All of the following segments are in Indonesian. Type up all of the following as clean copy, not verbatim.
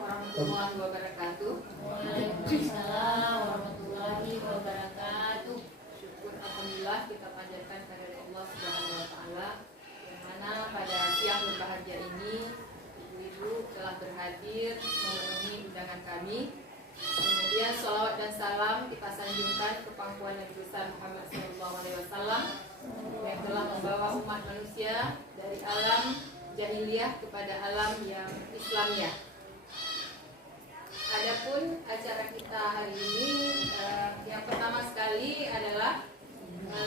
warahmatullahi wabarakatuh. Waalaikumsalam warahmatullahi wabarakatuh. Syukur alhamdulillah kita panjatkan kepada Allah Subhanahu wa taala yang mana pada siang berbahagia ini ibu-ibu telah berhadir memenuhi undangan kami. Kemudian sholawat dan salam kita sanjungkan ke pangkuan Nabi besar Muhammad SAW yang telah membawa umat manusia dari alam jahiliyah kepada alam yang Islamiyah. Adapun acara kita hari ini yang pertama sekali adalah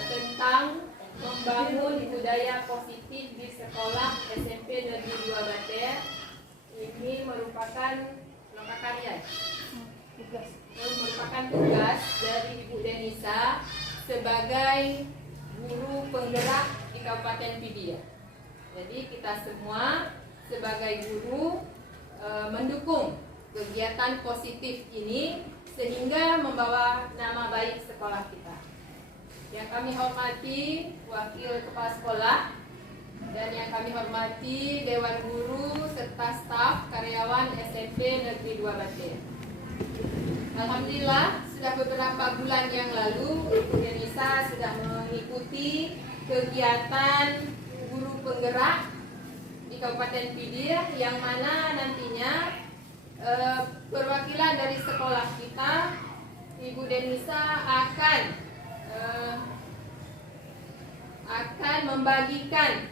tentang membangun budaya positif di sekolah SMP Negeri 2 Bater. Ini merupakan tugas dari Ibu Denisa sebagai guru penggerak di Kabupaten Pidie. Jadi kita semua sebagai guru mendukung kegiatan positif ini sehingga membawa nama baik sekolah kita. Yang kami hormati Wakil Kepala Sekolah dan yang kami hormati Dewan Guru serta staf karyawan SMP Negeri 2 Bater. Alhamdulillah sudah beberapa bulan yang lalu Ibu Denisa sudah mengikuti kegiatan guru penggerak di Kabupaten Pidie yang mana nantinya perwakilan dari sekolah kita Ibu Denisa akan membagikan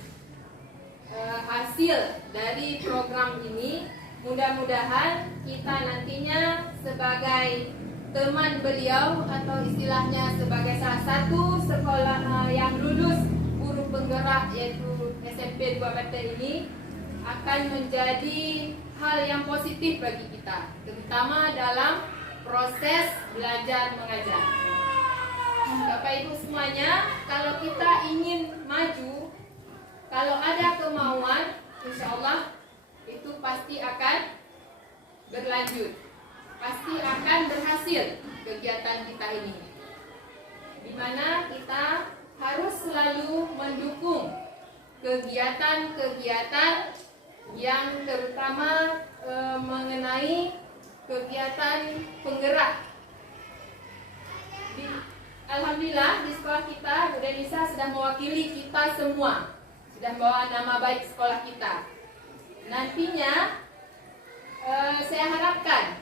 hasil dari program ini. Mudah-mudahan kita nantinya sebagai teman beliau atau istilahnya sebagai salah satu sekolah yang lulus guru penggerak yaitu SMP 2 Bater ini akan menjadi hal yang positif bagi kita, terutama dalam proses belajar mengajar. Bapak Ibu semuanya, kalau kita ingin maju, kalau ada kemauan, insya Allah itu pasti akan berlanjut, pasti akan berhasil kegiatan kita ini. Dimana kita harus selalu mendukung kegiatan-kegiatan yang terutama mengenai kegiatan penggerak. Alhamdulillah di sekolah kita Bu Denisa sudah mewakili kita semua, sudah membawa nama baik sekolah kita. Nantinya saya harapkan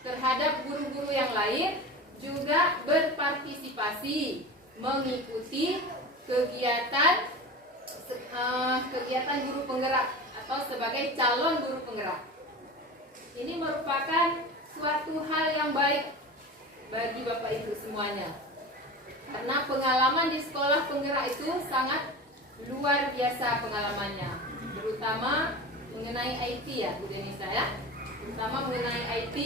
terhadap guru-guru yang lain juga berpartisipasi mengikuti kegiatan guru penggerak atau sebagai calon guru penggerak. Ini merupakan suatu hal yang baik bagi Bapak Ibu semuanya. Karena pengalaman di sekolah penggerak itu sangat luar biasa pengalamannya. Terutama mengenai IT ya Bu Denisa ya. Terutama mengenai IT,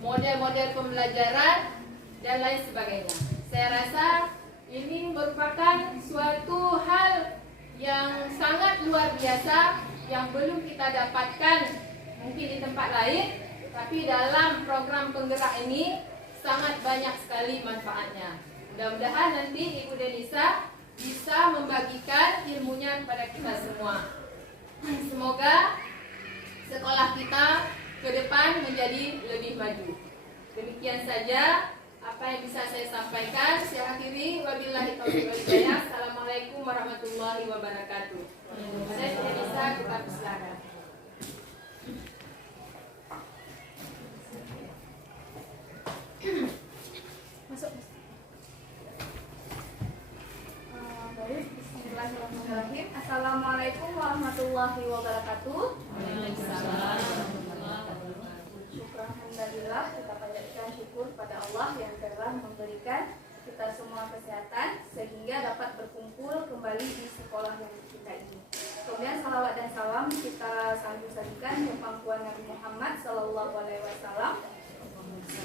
model-model pembelajaran dan lain sebagainya. Saya rasa ini merupakan suatu hal yang sangat luar biasa yang belum kita dapatkan mungkin di tempat lain, tapi dalam program penggerak ini sangat banyak sekali manfaatnya. Mudah-mudahan nanti Ibu Denisa bisa membagikan ilmunya kepada kita semua. Semoga sekolah kita ke depan menjadi lebih maju. Demikian saja apa yang bisa saya sampaikan. Saya akhiri, wabillahi taufiq wal hidayah. Assalamualaikum warahmatullahi wabarakatuh. Saya Denisa, kita persilakan. Masuk. Baik, bismillahirrahmanirrahim. Assalamualaikum warahmatullahi wabarakatuh. Waalaikumsalam warahmatullahi wabarakatuh. Alhamdulillah, kita panjatkan syukur pada Allah yang telah memberikan kita semua kesehatan sehingga dapat berkumpul kembali di sekolah yang kita ini. Kemudian salawat dan salam kita sambung-sambungkan ke pangkuan Nabi Muhammad SAW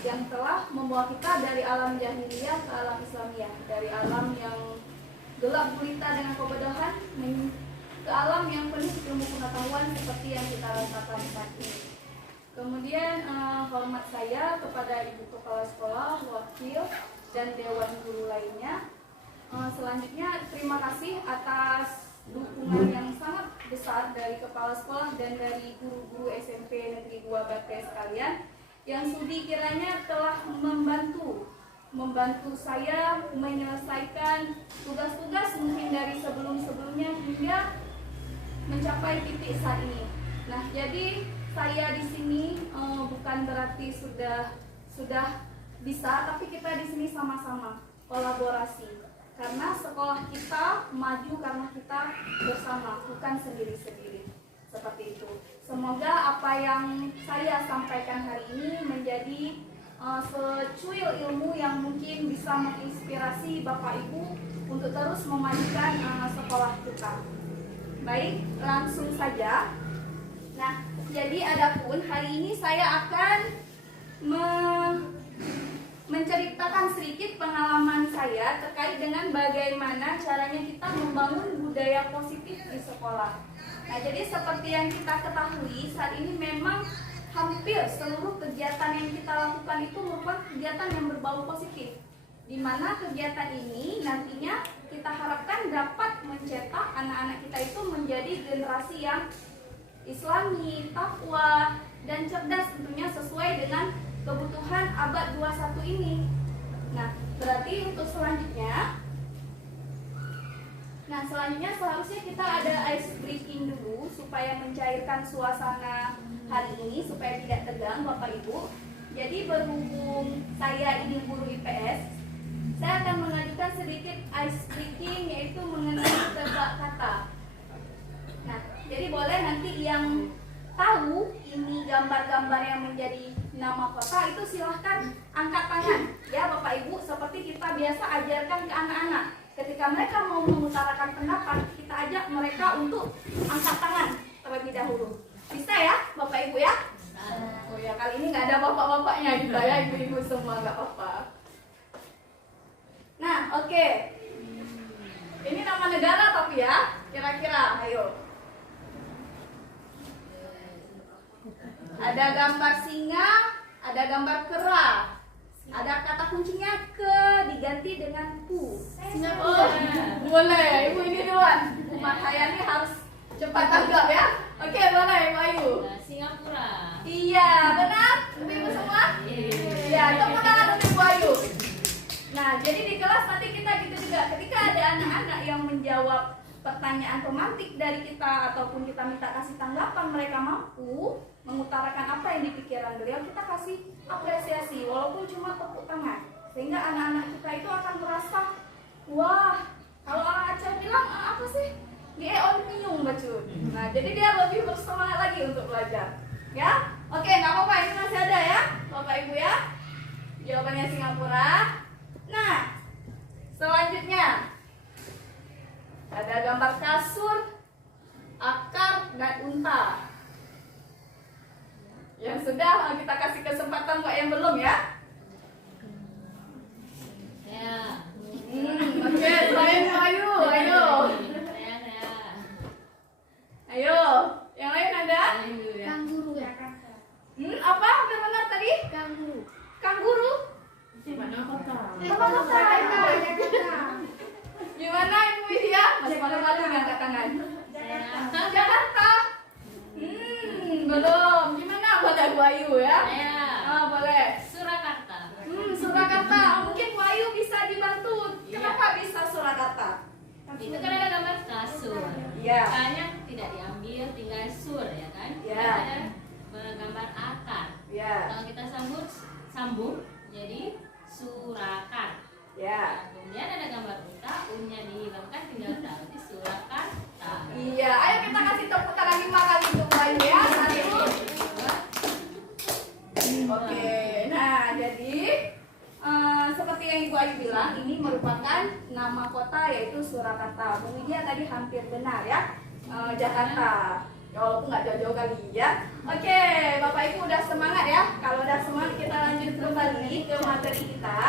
yang telah membawa kita dari alam jahiliyah ke alam Islamiyah, dari alam yang gelap gulita dengan kebodohan ke alam yang penuh ilmu pengetahuan seperti yang kita rasakan saat ini. Kemudian hormat saya kepada Ibu Kepala Sekolah, Wakil, dan Dewan Guru lainnya. Selanjutnya terima kasih atas dukungan yang sangat besar dari kepala sekolah dan dari guru-guru SMP Negeri 2 Batai sekalian yang sudi kiranya telah membantu saya menyelesaikan tugas-tugas mungkin dari sebelum-sebelumnya hingga mencapai titik saat ini. Nah, jadi saya di sini bukan berarti sudah bisa, tapi kita di sini sama-sama kolaborasi. Karena sekolah kita maju karena kita bersama, bukan sendiri-sendiri. Seperti itu. Semoga apa yang saya sampaikan hari ini menjadi secuil ilmu yang mungkin bisa menginspirasi Bapak Ibu untuk terus memajukan sekolah kita. Baik, langsung saja. Nah, jadi adapun hari ini saya akan menceritakan sedikit pengalaman saya terkait dengan bagaimana caranya kita membangun budaya positif di sekolah. Nah, jadi seperti yang kita ketahui, saat ini memang hampir seluruh kegiatan yang kita lakukan itu merupakan kegiatan yang berbau positif, di mana kegiatan ini nantinya kita harapkan dapat mencetak anak-anak kita itu menjadi generasi yang islami, takwa, dan cerdas tentunya sesuai dengan kebutuhan abad 21 ini. Nah, berarti untuk selanjutnya seharusnya kita ada ice breaking dulu supaya mencairkan suasana hari ini supaya tidak tegang Bapak Ibu. Jadi berhubung saya ini guru IPS, saya akan mengajukan sedikit ice breaking yaitu mengenai tebak kata. Nah, jadi boleh nanti yang tahu ini gambar-gambar yang menjadi nama kota itu silahkan angkat tangan ya Bapak Ibu, seperti kita biasa ajarkan ke anak-anak. Ketika mereka mau mengutarakan pendapat, kita ajak mereka untuk angkat tangan terlebih dahulu. Bisa ya Bapak Ibu ya? Oh ya, kali ini nggak ada bapak-bapaknya juga ya, ibu-ibu semua, nggak apa-apa. Nah, oke. Ini nama negara tapi ya, kira-kira, ayo. Ada gambar singa, ada gambar kera. Ada kata kuncinya ke diganti dengan pu. Oh, boleh. Ibu ini duluan. Umat Hayani harus cepat tanggap ya. Oke, boleh Ibu Ayu. Singapura. Iya, benar? Ibu semua? Iya, tepuk tangan untuk Ibu Ayu. Nah, jadi di kelas nanti kita gitu juga. Ketika ada anak-anak yang menjawab pertanyaan pemantik dari kita ataupun kita minta kasih tanggapan, mereka mampu mengutarakan apa yang di pikiran beliau, kita kasih apresiasi walaupun cuma tepuk tangan, sehingga anak-anak kita itu akan merasa, wah, kalau orang Aceh bilang apa sih, on miung bacun. Nah, jadi dia lebih bersemangat lagi untuk belajar ya. Oke, nggak apa-apa, ini masih ada ya Bapak Ibu ya, jawabannya Singapura. Nah, selanjutnya ada gambar kasur, akar, dan unta. Yang sudah, kita kasih kesempatan buat yang belum ya. Saya. Oke, selain Ayu, ayo. Saya. Ayo, yang lain ada? Kanguru ya. Apa? Hampir benar tadi? Kanguru. Kanguru? Mana kota? Gimana Ibu Widya? Masih malu-malu nih angkat tangan. Jakarta. Belum. Gimana buat Bu Ayu ya? Saya. Boleh. Surakarta. Surakarta. Mungkin Bu Ayu bisa dibantu. Kenapa bisa Surakarta? Itu kan ada gambar kasur. Iya. Kayaknya tidak diambil, tinggal sur ya kan? Iya. Ada gambar akar. Ya. Kalau kita sambung jadi surakan. Ya. Kemudian ada gambar unta, unnya dihilangkan tinggal berarti Surakarta. Iya. Ayo kita kasih tepuk tangan 5 kali untuk Bu Ayu ya. Oke. Nah, jadi seperti yang Ibu Ayu bilang, ini merupakan nama kota yaitu Surakarta. Bu Widya tadi hampir benar ya, Jakarta. Ya, walaupun nggak jauh-jauh kali ya. Oke, Bapak Ibu udah semangat ya. Kalau udah semangat kita lanjut kembali ke materi kita.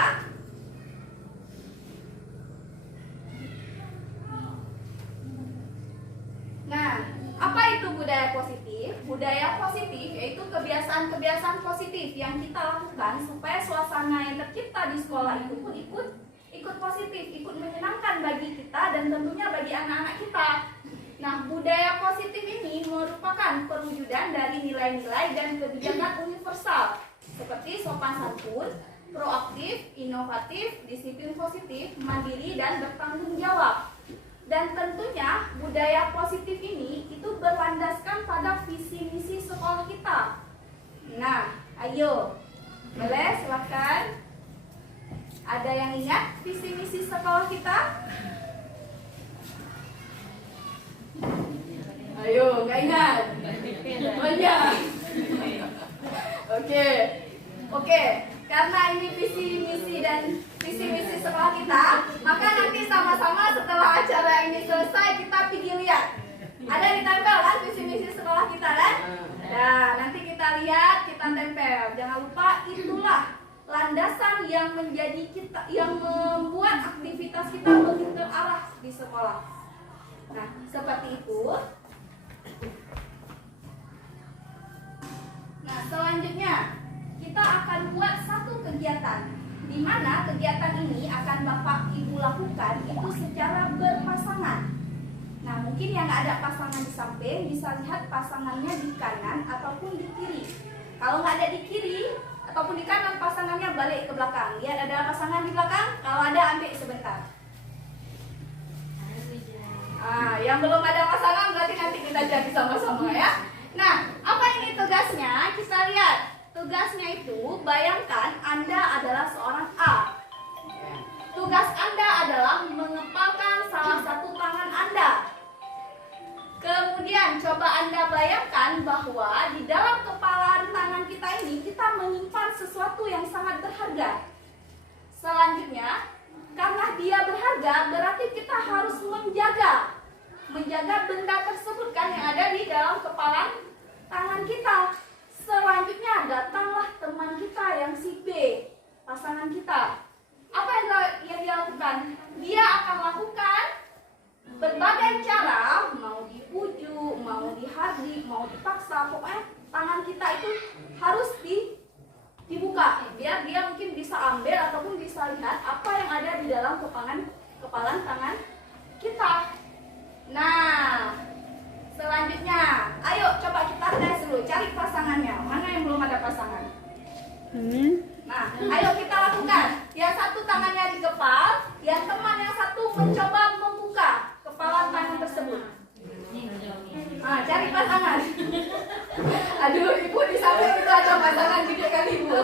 Nah, apa itu budaya positif? Budaya positif yaitu kebiasaan-kebiasaan positif yang kita lakukan supaya suasana yang tercipta di sekolah itu pun ikut positif, ikut menyenangkan bagi kita dan tentunya bagi anak-anak kita. Nah, budaya positif ini merupakan perwujudan dari nilai-nilai dan kebijakan universal seperti sopan santun, proaktif, inovatif, disiplin positif, mandiri, dan bertanggung jawab. Dan tentunya budaya positif ini itu berlandaskan pada visi misi sekolah kita. Nah, ayo, boleh silakan. Ada yang ingat visi misi sekolah kita? Ayo, nggak ingat? Banyak. Oke. Karena ini visi misi sekolah kita, maka nanti sama-sama setelah acara ini selesai kita pergi lihat. Ada ditempel kan visi misi sekolah kita kan? Nah, nanti kita lihat, kita tempel. Jangan lupa itulah landasan yang membuat aktivitas kita lebih terarah di sekolah. Nah, seperti itu. Nah, selanjutnya kita akan buat satu kegiatan, di mana kegiatan ini akan Bapak Ibu lakukan itu secara berpasangan. Nah, mungkin yang ada pasangan di samping bisa lihat pasangannya di kanan ataupun di kiri. Kalau nggak ada di kiri ataupun di kanan, pasangannya balik ke belakang. Lihat ada pasangan di belakang, kalau ada ambil sebentar. Yang belum ada pasangan berarti nanti kita jadi sama-sama ya. Nah, apa ini tugasnya? Kita lihat. Tugasnya itu, bayangkan Anda adalah seorang A. Tugas Anda adalah mengepalkan salah satu tangan Anda. Kemudian coba Anda bayangkan bahwa di dalam kepalan tangan kita ini kita menyimpan sesuatu yang sangat berharga. Selanjutnya, karena dia berharga berarti kita harus menjaga benda tersebut kan yang ada di dalam kepalan tangan kita. Selanjutnya datanglah teman kita yang si B, pasangan kita. Apa yang dia lakukan? Dia akan lakukan berbagai cara, mau dipujuk, mau dihardik, mau dipaksa. Pokoknya tangan kita itu harus dibuka biar dia mungkin bisa ambil ataupun bisa lihat apa yang ada di dalam kepalan tangan kita. Nah, selanjutnya, ayo coba kita tes dulu, cari pasangannya. Mana yang belum ada pasangan? Nah, ayo kita lakukan. Yang satu tangannya dikepal, yang teman yang satu mencoba membuka kepalan tangan tersebut. Cari pasangan. Aduh, ibu di samping itu ada pasangan juga kali ibu.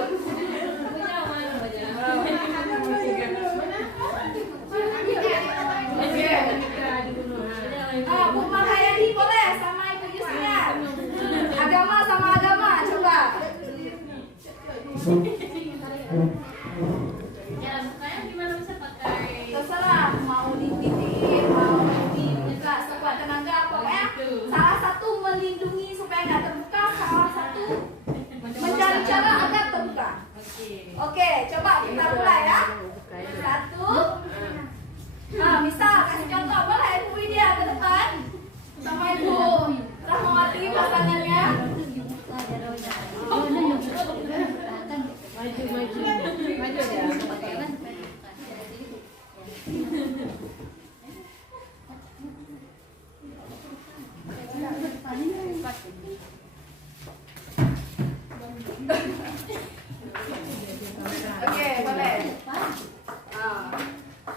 Bu Mahayadi boleh sama Ibu Yusnia. Agama sama agama, coba. Cara bukanya gimana, bisa pakai? Terserah, mau dititik, mau dibuka sekuat tenaga, pokoknya salah satu melindungi supaya nggak terbuka, salah satu mencari cara agar terbuka. Oke, coba kita mulai ya. Satu. Misal kasih contoh, boleh Ibu Widya ke depan sama Ibu Rahmawati pasangannya. Maju ya. Oke, boleh.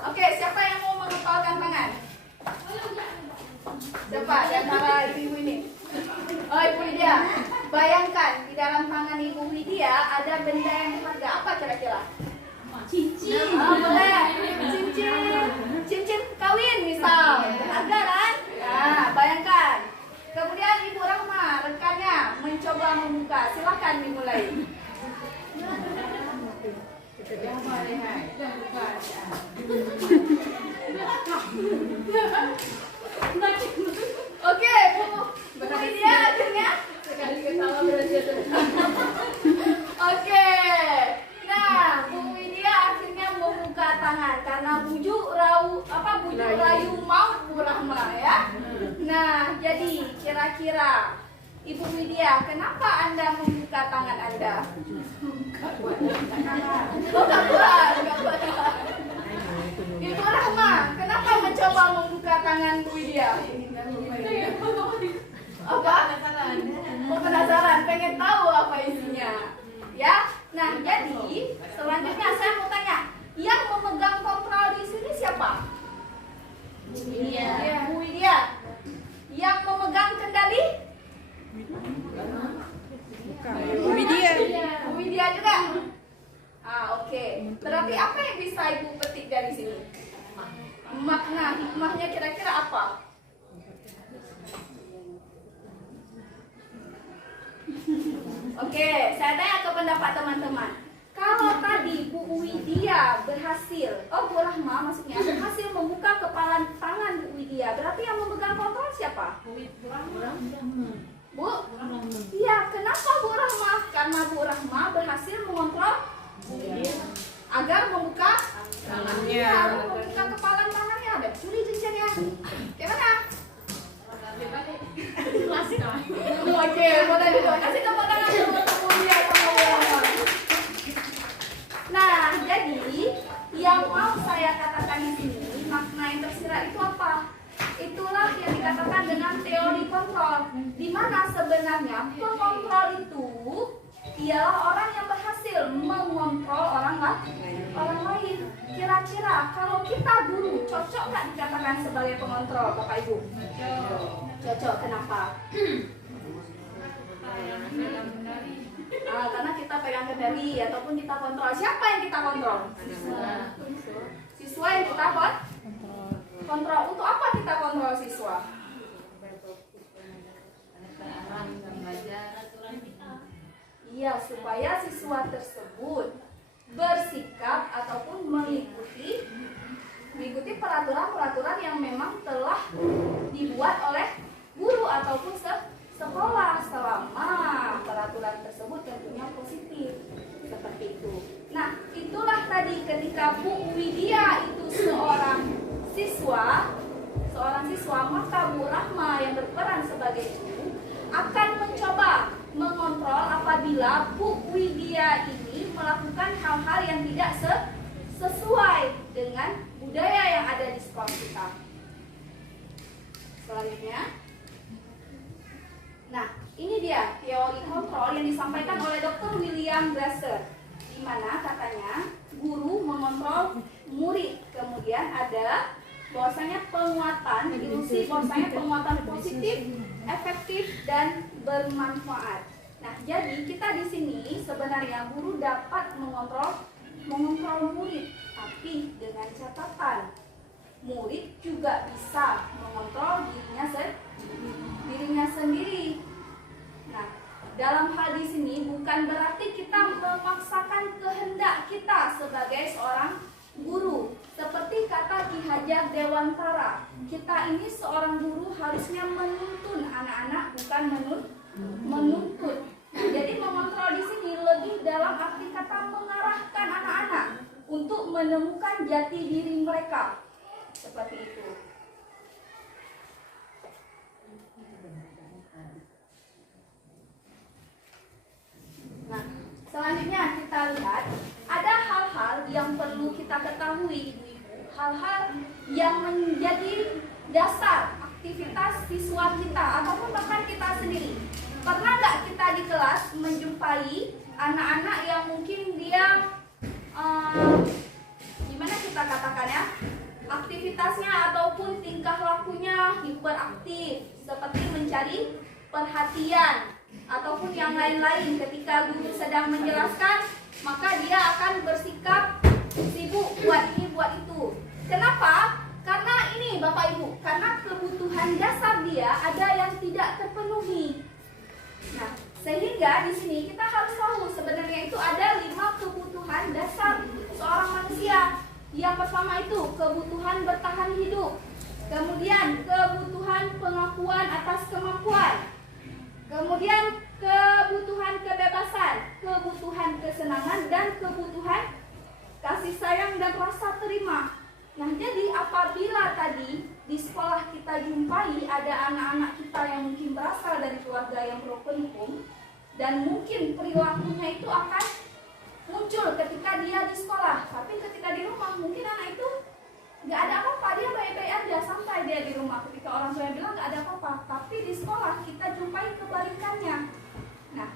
Oke, siapa yang mau mengepalkan tangan? Coba di antara ibu-ibu ini. Oh, Ibu Widya. Bayangkan di dalam tangan Ibu Widya ada benda yang berharga. Apa kira-kira? Cincin. Boleh. Cincin kawin misal. Berharga kan? Nah, bayangkan. Kemudian Ibu Rahma, rekannya mencoba membuka. Silakan dimulai. Oke, Bu Widya akhirnya. Oke. Nah, Bu Widya akhirnya membuka tangan karena bujuk rayu maut Bu Rahma ya. Nah, jadi kira-kira Ibu Widya, kenapa Anda membuka tangan Anda? Enggak kuat. Ibu Rahma, kenapa mencoba membuka tangan Bu Widya? pengen tahu apa isinya. Ya, nah jadi selanjutnya saya mau tanya, yang memegang kontrol di sini siapa? Bu Widya. Yang memegang kendali? Bu Widya. Bu Widya juga. Oke. Berarti apa yang bisa Ibu petik dari sini? Makna hikmahnya kira-kira apa? Oke, saya tanya ke pendapat teman-teman. Kalau tadi Bu Widya berhasil, Bu Rahma maksudnya berhasil membuka kepala tangan Bu Widya, berarti yang memegang kontrol siapa? Bu? Iya, kenapa Bu Rahma? Karena Bu Rahma berhasil mengontrol Bu Widya agar membuka tangannya, membuka kepala tangannya. Ada curi jenjangnya. Gimana? Oke, boleh dulu. Kasih tepuk tangan untuk Bu Widya sama Bu Rahma. Nah, jadi yang mau saya katakan di sini, makna yang tersirat itu apa? Itulah yang dikatakan dengan teori kontrol, di mana sebenarnya pengontrol itu ialah orang yang berhasil mengontrol orang lain. Kira-kira kalau kita guru, cocok nggak dikatakan sebagai pengontrol, Bapak Ibu? Cocok. Kenapa? Karena kita pegang kendali ataupun kita kontrol. Siapa yang kita kontrol? Siswa yang kita kontrol. Untuk apa kita kontrol siswa? Iya, supaya siswa tersebut bersikap ataupun mengikuti peraturan-peraturan yang memang telah dibuat oleh guru ataupun sekolah, selama peraturan tersebut tentunya positif, seperti itu. Nah, itulah tadi ketika Bu Widya itu seorang siswa, maka Bu Rahma yang berperan sebagai guru akan mencoba mengontrol apabila Bu Widya ini melakukan hal-hal yang tidak sesuai dengan budaya yang ada di sekolah kita. Selanjutnya, nah ini dia teori kontrol yang disampaikan oleh Dr. William Glasser, di mana katanya guru mengontrol murid. Kemudian ada bahwasanya penguatan, ilusi bahwasanya penguatan positif, efektif dan bermanfaat. Nah, jadi kita di sini sebenarnya guru dapat mengontrol murid, tapi dengan catatan murid juga bisa mengontrol dirinya sendiri. Nah, dalam hal di sini bukan berarti kita memaksakan kehendak kita sebagai seorang guru. Seperti kata Ki Hajar Dewantara, kita ini seorang guru harusnya menuntun anak-anak, bukan menuntut. Nah, jadi mengontrol di sini lebih dalam arti kata mengarahkan anak-anak untuk menemukan jati diri mereka. Seperti itu. Nah, selanjutnya kita lihat ada hal-hal yang perlu kita ketahui, ibu-ibu, hal-hal yang menjadi dasar aktivitas siswa kita ataupun bahkan kita sendiri. Pernah nggak kita di kelas menjumpai anak-anak yang mungkin dia gimana kita katakan ya, aktivitasnya ataupun tingkah lakunya hiperaktif, seperti mencari perhatian ataupun yang lain-lain. Ketika guru sedang menjelaskan, maka dia akan bersikap sibuk buat ini buat itu. Kenapa? Karena ini Bapak Ibu, karena kebutuhan dasar dia ada yang tidak terpenuhi. Nah, sehingga di sini kita harus tahu sebenarnya itu ada 5 kebutuhan dasar seorang manusia. Yang pertama itu kebutuhan bertahan hidup, kemudian kebutuhan pengakuan atas kemampuan, kemudian kebutuhan kebebasan, kebutuhan kesenangan, dan kebutuhan kasih sayang dan rasa terima. Nah, jadi apabila tadi di sekolah kita jumpai ada anak-anak kita yang mungkin berasal dari keluarga yang broken home, dan mungkin perilakunya itu akan muncul ketika dia di sekolah, tapi ketika di rumah mungkin anak itu nggak ada apa-apa, dia baik-baik aja sampai dia di rumah. Ketika orang tua bilang nggak ada apa-apa, tapi di sekolah kita jumpai kebalikannya. Nah,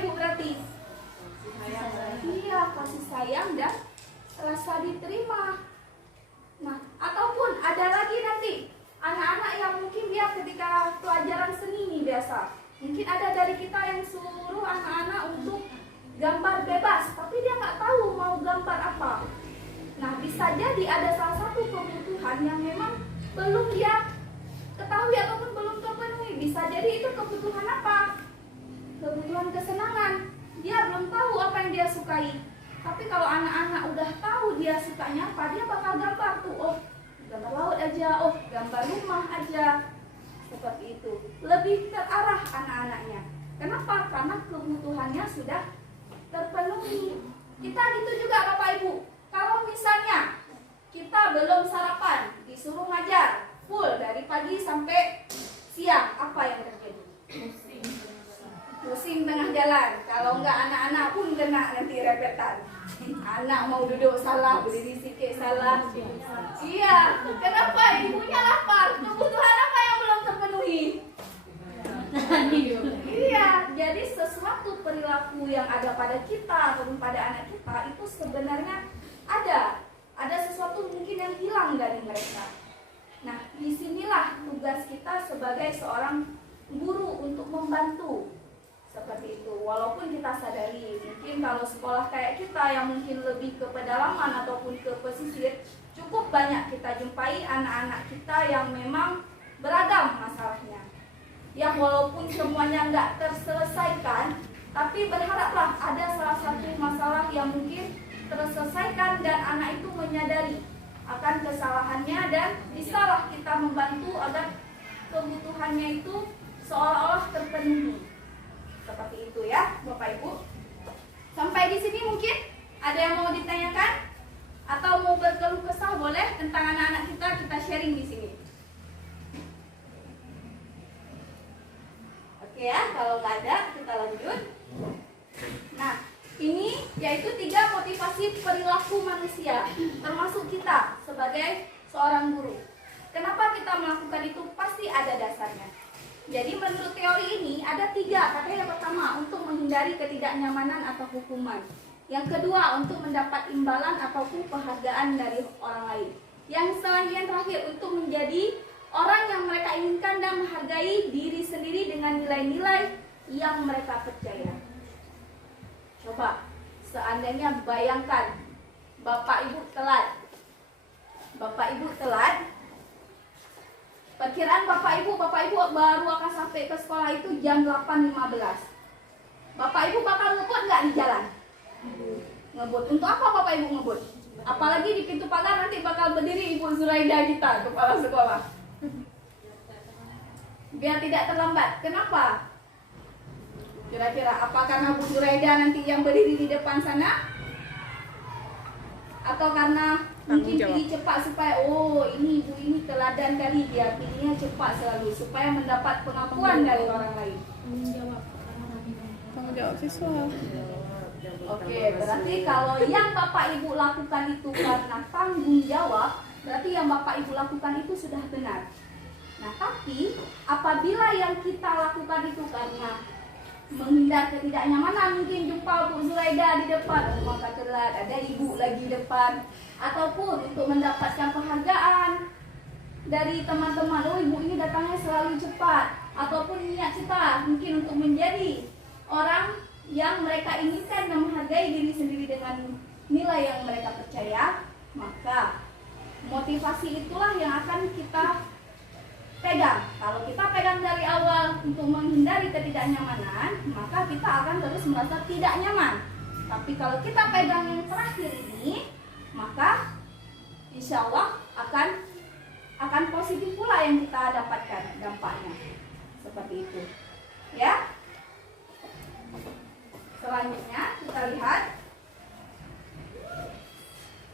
Ibu berarti? Iya, kasih sayang dan rasa diterima. Nah, ataupun ada lagi nanti anak-anak yang mungkin dia ketika pelajaran seni nih biasa, mungkin ada dari kita yang suruh anak-anak untuk gambar bebas, tapi dia nggak tahu mau gambar apa. Nah, bisa jadi ada salah satu kebutuhan yang memang belum dia ketahui ataupun belum terpenuhi. Bisa jadi itu kebutuhan apa? Kebutuhan kesenangan. Dia belum tahu apa yang dia sukai. Tapi kalau anak-anak udah tahu dia sukanya apa, dia bakal gambar tuh. Oh, gambar laut aja, oh, gambar rumah aja. Seperti itu. Lebih terarah anak-anaknya. Kenapa? Karena kebutuhannya sudah terpenuhi. Kita gitu juga Bapak Ibu. Kalau misalnya kita belum sarapan, disuruh ngajar full dari pagi sampai siang, apa yang terjadi? Pusing tengah jalan. Kalau enggak anak-anak pun kena nanti repetan. Anak mau duduk salah, berdiri sikit salah. Iya, kenapa? Ibunya lapar. Kebutuhan apa yang belum terpenuhi? Iya, jadi sesuatu perilaku yang ada pada kita ataupun pada anak kita itu sebenarnya ada sesuatu mungkin yang hilang dari mereka. Nah, disinilah tugas kita sebagai seorang guru untuk membantu seperti itu. Walaupun kita sadari mungkin kalau sekolah kayak kita yang mungkin lebih ke pedalaman ataupun ke pesisir, cukup banyak kita jumpai anak-anak kita yang memang beragam masalahnya, yang walaupun semuanya nggak terselesaikan, tapi berharaplah ada salah satu masalah yang mungkin terselesaikan dan anak itu menyadari akan kesalahannya dan bisalah kita membantu agar kebutuhannya itu seolah-olah terpenuhi. Seperti itu ya Bapak Ibu. Sampai di sini mungkin ada yang mau ditanyakan atau mau berkeluh kesah, boleh tentang anak-anak kita sharing di sini. Oke ya, kalau nggak ada kita lanjut. Nah, ini yaitu 3 motivasi perilaku manusia, termasuk kita sebagai seorang guru. Kenapa kita melakukan itu? Pasti ada dasarnya. Jadi menurut teori ini ada 3. Katanya yang pertama untuk menghindari ketidaknyamanan atau hukuman. Yang kedua untuk mendapat imbalan ataupun penghargaan dari orang lain. Yang selanjutnya terakhir untuk menjadi orang yang mereka inginkan dan menghargai diri sendiri dengan nilai-nilai yang mereka percaya. Coba seandainya bayangkan Bapak Ibu telat. Perkiraan Bapak Ibu baru akan sampai ke sekolah itu jam 8.15. Bapak Ibu bakal ngebut nggak di jalan? Ngebut. Untuk apa Bapak Ibu ngebut? Apalagi di pintu pagar nanti bakal berdiri Ibu Zuraida kita, kepala sekolah. Biar tidak terlambat. Kenapa? Kira-kira apa karena Bu Zuraida nanti yang berdiri di depan sana? Atau karena mungkin pilih cepat supaya ini ibu ini teladan kali, dia pilihnya cepat selalu supaya mendapat pengakuan dari orang lain. Tanggung jawab siswa. Oke, berarti kalau yang Bapak Ibu lakukan itu karena tanggung jawab, berarti yang Bapak Ibu lakukan itu sudah benar. Nah, tapi apabila yang kita lakukan itu karena menghindar ketidaknyamanan, mungkin jumpa Bu Zuraida di depan, maka telat, ada ibu lagi depan, ataupun untuk mendapatkan penghargaan dari teman-teman, ibu ini datangnya selalu cepat, ataupun niat kita mungkin untuk menjadi orang yang mereka inginkan dan menghargai diri sendiri dengan nilai yang mereka percaya, maka motivasi itulah yang akan kita pegang. Kalau kita pegang dari awal untuk menghindari ketidaknyamanan, maka kita akan terus merasa tidak nyaman. Tapi kalau kita pegang yang terakhir ini, maka insya Allah akan positif pula yang kita dapatkan dampaknya. Seperti itu. Ya. Selanjutnya kita lihat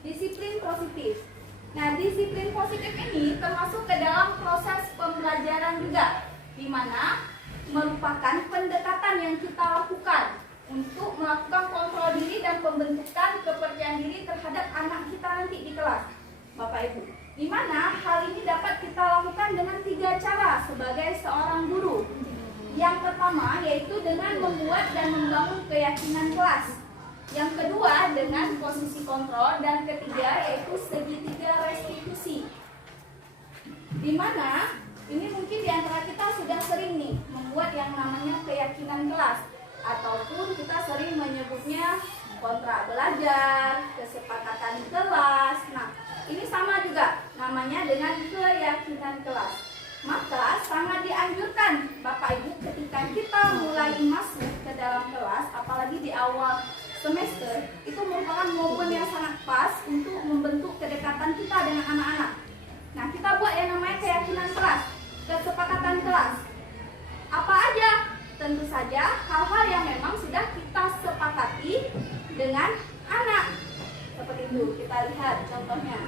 disiplin positif. Nah, disiplin positif ini termasuk ke dalam proses pembelajaran juga, di mana merupakan pendekatan yang kita lakukan untuk melakukan kontrol diri dan pembentukan kepercayaan diri terhadap anak kita nanti di kelas, Bapak Ibu. Di mana hal ini dapat kita lakukan dengan 3 cara sebagai seorang guru. Yang pertama yaitu dengan membuat dan membangun keyakinan kelas. Yang kedua dengan posisi kontrol, dan ketiga yaitu segitiga restitusi. Di mana ini mungkin di antara kita sudah sering nih membuat yang namanya keyakinan kelas, ataupun kita sering menyebutnya kontrak belajar, kesepakatan kelas. Nah, ini sama juga namanya dengan keyakinan kelas. Maka sangat dianjurkan Bapak Ibu ketika kita mulai masuk ke dalam kelas, apalagi di awal semester, itu merupakan momen yang sangat pas untuk membentuk kedekatan kita dengan anak-anak. Nah, kita buat yang namanya keyakinan kelas, kesepakatan kelas. Apa aja? Tentu saja hal-hal yang memang sudah kita sepakati dengan anak. Seperti itu, kita lihat contohnya.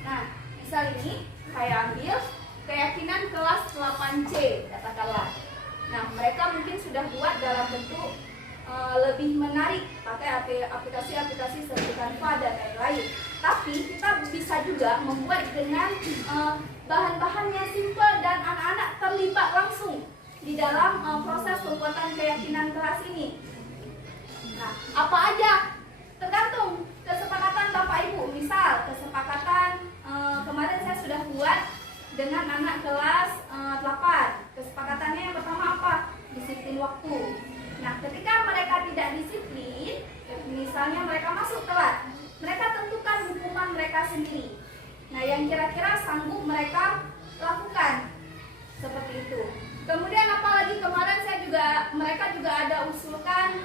Nah, misal ini saya ambil keyakinan kelas 8C katakanlah. Nah, mereka mungkin sudah buat dalam bentuk lebih menarik, pakai aplikasi-aplikasi seperti Canva dan lain-lain. Tapi kita bisa juga membuat dengan bahan-bahan yang simpel dan anak-anak terlibat langsung di dalam proses pembuatan keyakinan kelas ini. Nah, apa aja? Tergantung kesepakatan Bapak Ibu. Misal kesepakatan kemarin saya sudah buat dengan anak kelas 8. Kesepakatannya yang pertama apa? Disiplin waktu. Nah, ketika mereka tidak disiplin, misalnya mereka masuk telat, mereka tentukan hukuman mereka sendiri. Nah, yang kira-kira sanggup mereka lakukan. Seperti itu. Kemudian apalagi kemarin mereka juga ada usulkan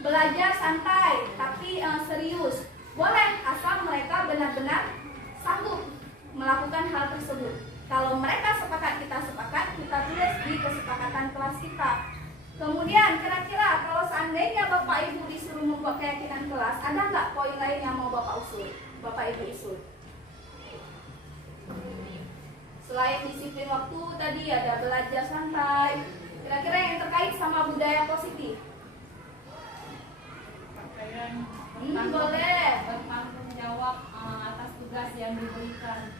belajar santai tapi serius. Boleh, asal mereka benar-benar sanggup melakukan hal tersebut. Kalau mereka sepakat, kita tulis di kesepakatan kelas kita. Kemudian kira-kira kalau seandainya Bapak Ibu disuruh membuat keyakinan kelas, ada nggak poin lain yang mau Bapak Ibu usul? Selain disiplin waktu tadi ada belajar santai. Kira-kira yang terkait sama budaya positif. Boleh. Bertanggung jawab atas tugas yang diberikan.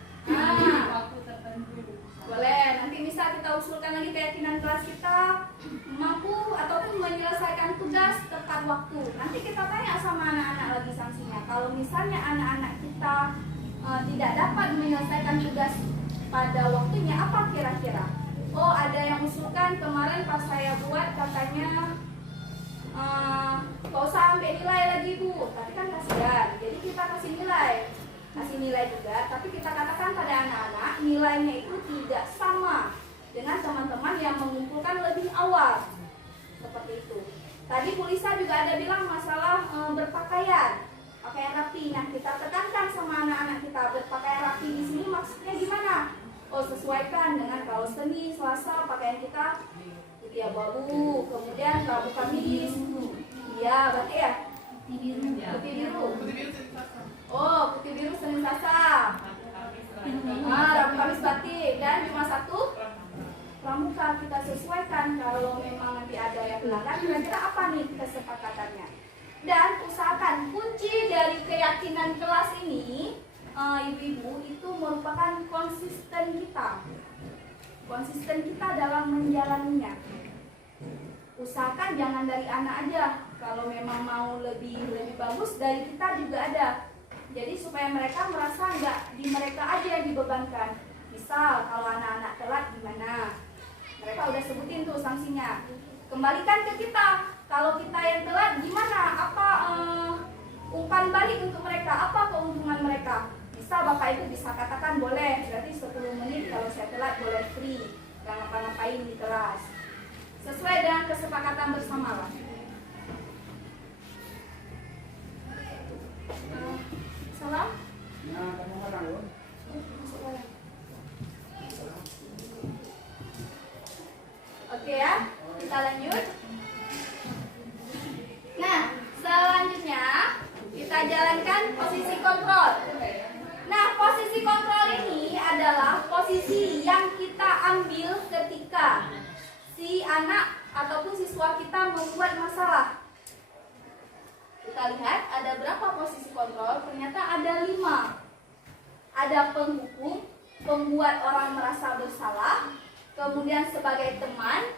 Waktu tertentu. Boleh, nanti bisa kita usulkan lagi keyakinan kelas kita mampu ataupun menyelesaikan tugas tepat waktu. Nanti kita tanya sama anak-anak lagi sanksinya. Kalau misalnya anak-anak kita tidak dapat menyelesaikan tugas pada waktunya, apa kira-kira? Oh, ada yang usulkan kemarin pas saya buat katanya gak usah ambil nilai lagi Bu, tapi kan kasihan. Jadi kita kasih nilai juga, tapi kita katakan pada anak-anak nilainya itu tidak sama dengan teman-teman yang mengumpulkan lebih awal. Seperti itu. Tadi Bu Lisa juga ada bilang masalah berpakaian, pakaian rapi. Nah, kita tekankan sama anak-anak kita, berpakaian rapi di sini maksudnya gimana? Oh, sesuaikan dengan kaos Senin, Selasa pakaian kita putih abu-abu, kemudian Rabu Kamis. Iya, berarti ya? Putih biru. Oh, putih biru Senin Selasa. Rabu Kamis batik, dan Jumat Sabtu pramuka. Kita sesuaikan. Kalau memang nanti ada yang pelanggar, kira-kira apa nih kesepakatannya? Dan usahakan kunci dari keyakinan kelas ini, ibu-ibu, itu merupakan konsisten kita dalam menjalaninya. Usahakan jangan dari anak aja. Kalau memang mau lebih bagus, dari kita juga ada. Jadi supaya mereka merasa nggak di mereka aja yang dibebankan. Misal kalau anak-anak telat gimana? Mereka udah sebutin tuh sanksinya. Kembalikan ke kita. Kalau kita yang telat gimana? Apa umpan balik untuk mereka? Apa keuntungan mereka? Bisa Bapak Ibu bisa katakan boleh. Berarti 10 menit kalau saya telat boleh free. Gak ngapa-ngapain di kelas. Sesuai dengan kesepakatan bersama lah. Salam. Oke ya, kita lanjut. Nah, selanjutnya kita jalankan posisi kontrol. Nah, posisi kontrol ini adalah posisi yang kita ambil ketika si anak ataupun siswa kita membuat masalah. Kita lihat ada berapa posisi kontrol? Ternyata ada 5. Ada penghukum, pembuat orang merasa bersalah, kemudian sebagai teman,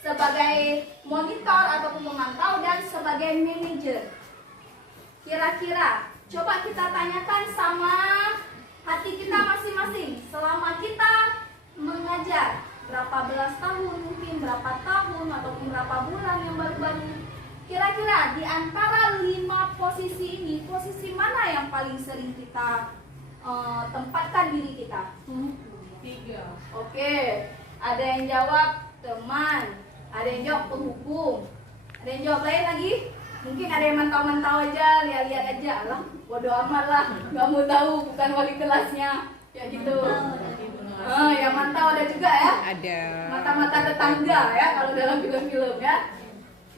sebagai monitor ataupun pemantau, dan sebagai manajer. Kira-kira coba kita tanyakan sama hati kita masing-masing. Selama kita mengajar berapa belas tahun, mungkin berapa tahun ataupun berapa bulan yang baru-baru, kira-kira di antara 5 posisi ini, posisi mana yang paling sering kita tempatkan diri kita? 3. Oke, ada yang jawab teman, ada yang jawab penghukum, ada yang jawab lain lagi. Mungkin ada yang mantau-mantau aja, lihat-lihat aja lah, bodo amat lah, nggak mau tahu, bukan wali kelasnya, ya gitu. Yang mantau ada juga ya, Ada. mata-mata tetangga ya kalau dalam film-film ya.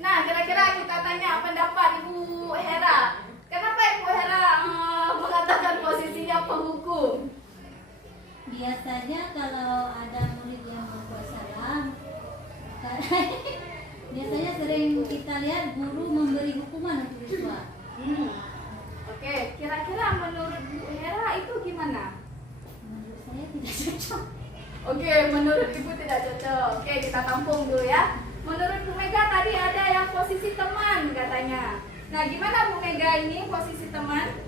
Nah, kira-kira kita tanya pendapat Ibu Hera. Kenapa Ibu Hera mengatakan posisinya penghukum? Biasanya kalau ada murid yang berbuat salah, biasanya sering kita lihat guru memberi hukuman untuk siswa. Oke, kira-kira menurut Bu Hera itu gimana? Menurut saya tidak cocok. Oke, menurut Ibu tidak cocok. Oke, kita tampung dulu ya. Menurut Bu Mega tadi ada yang posisi teman katanya. Nah, gimana Bu Mega ini posisi teman?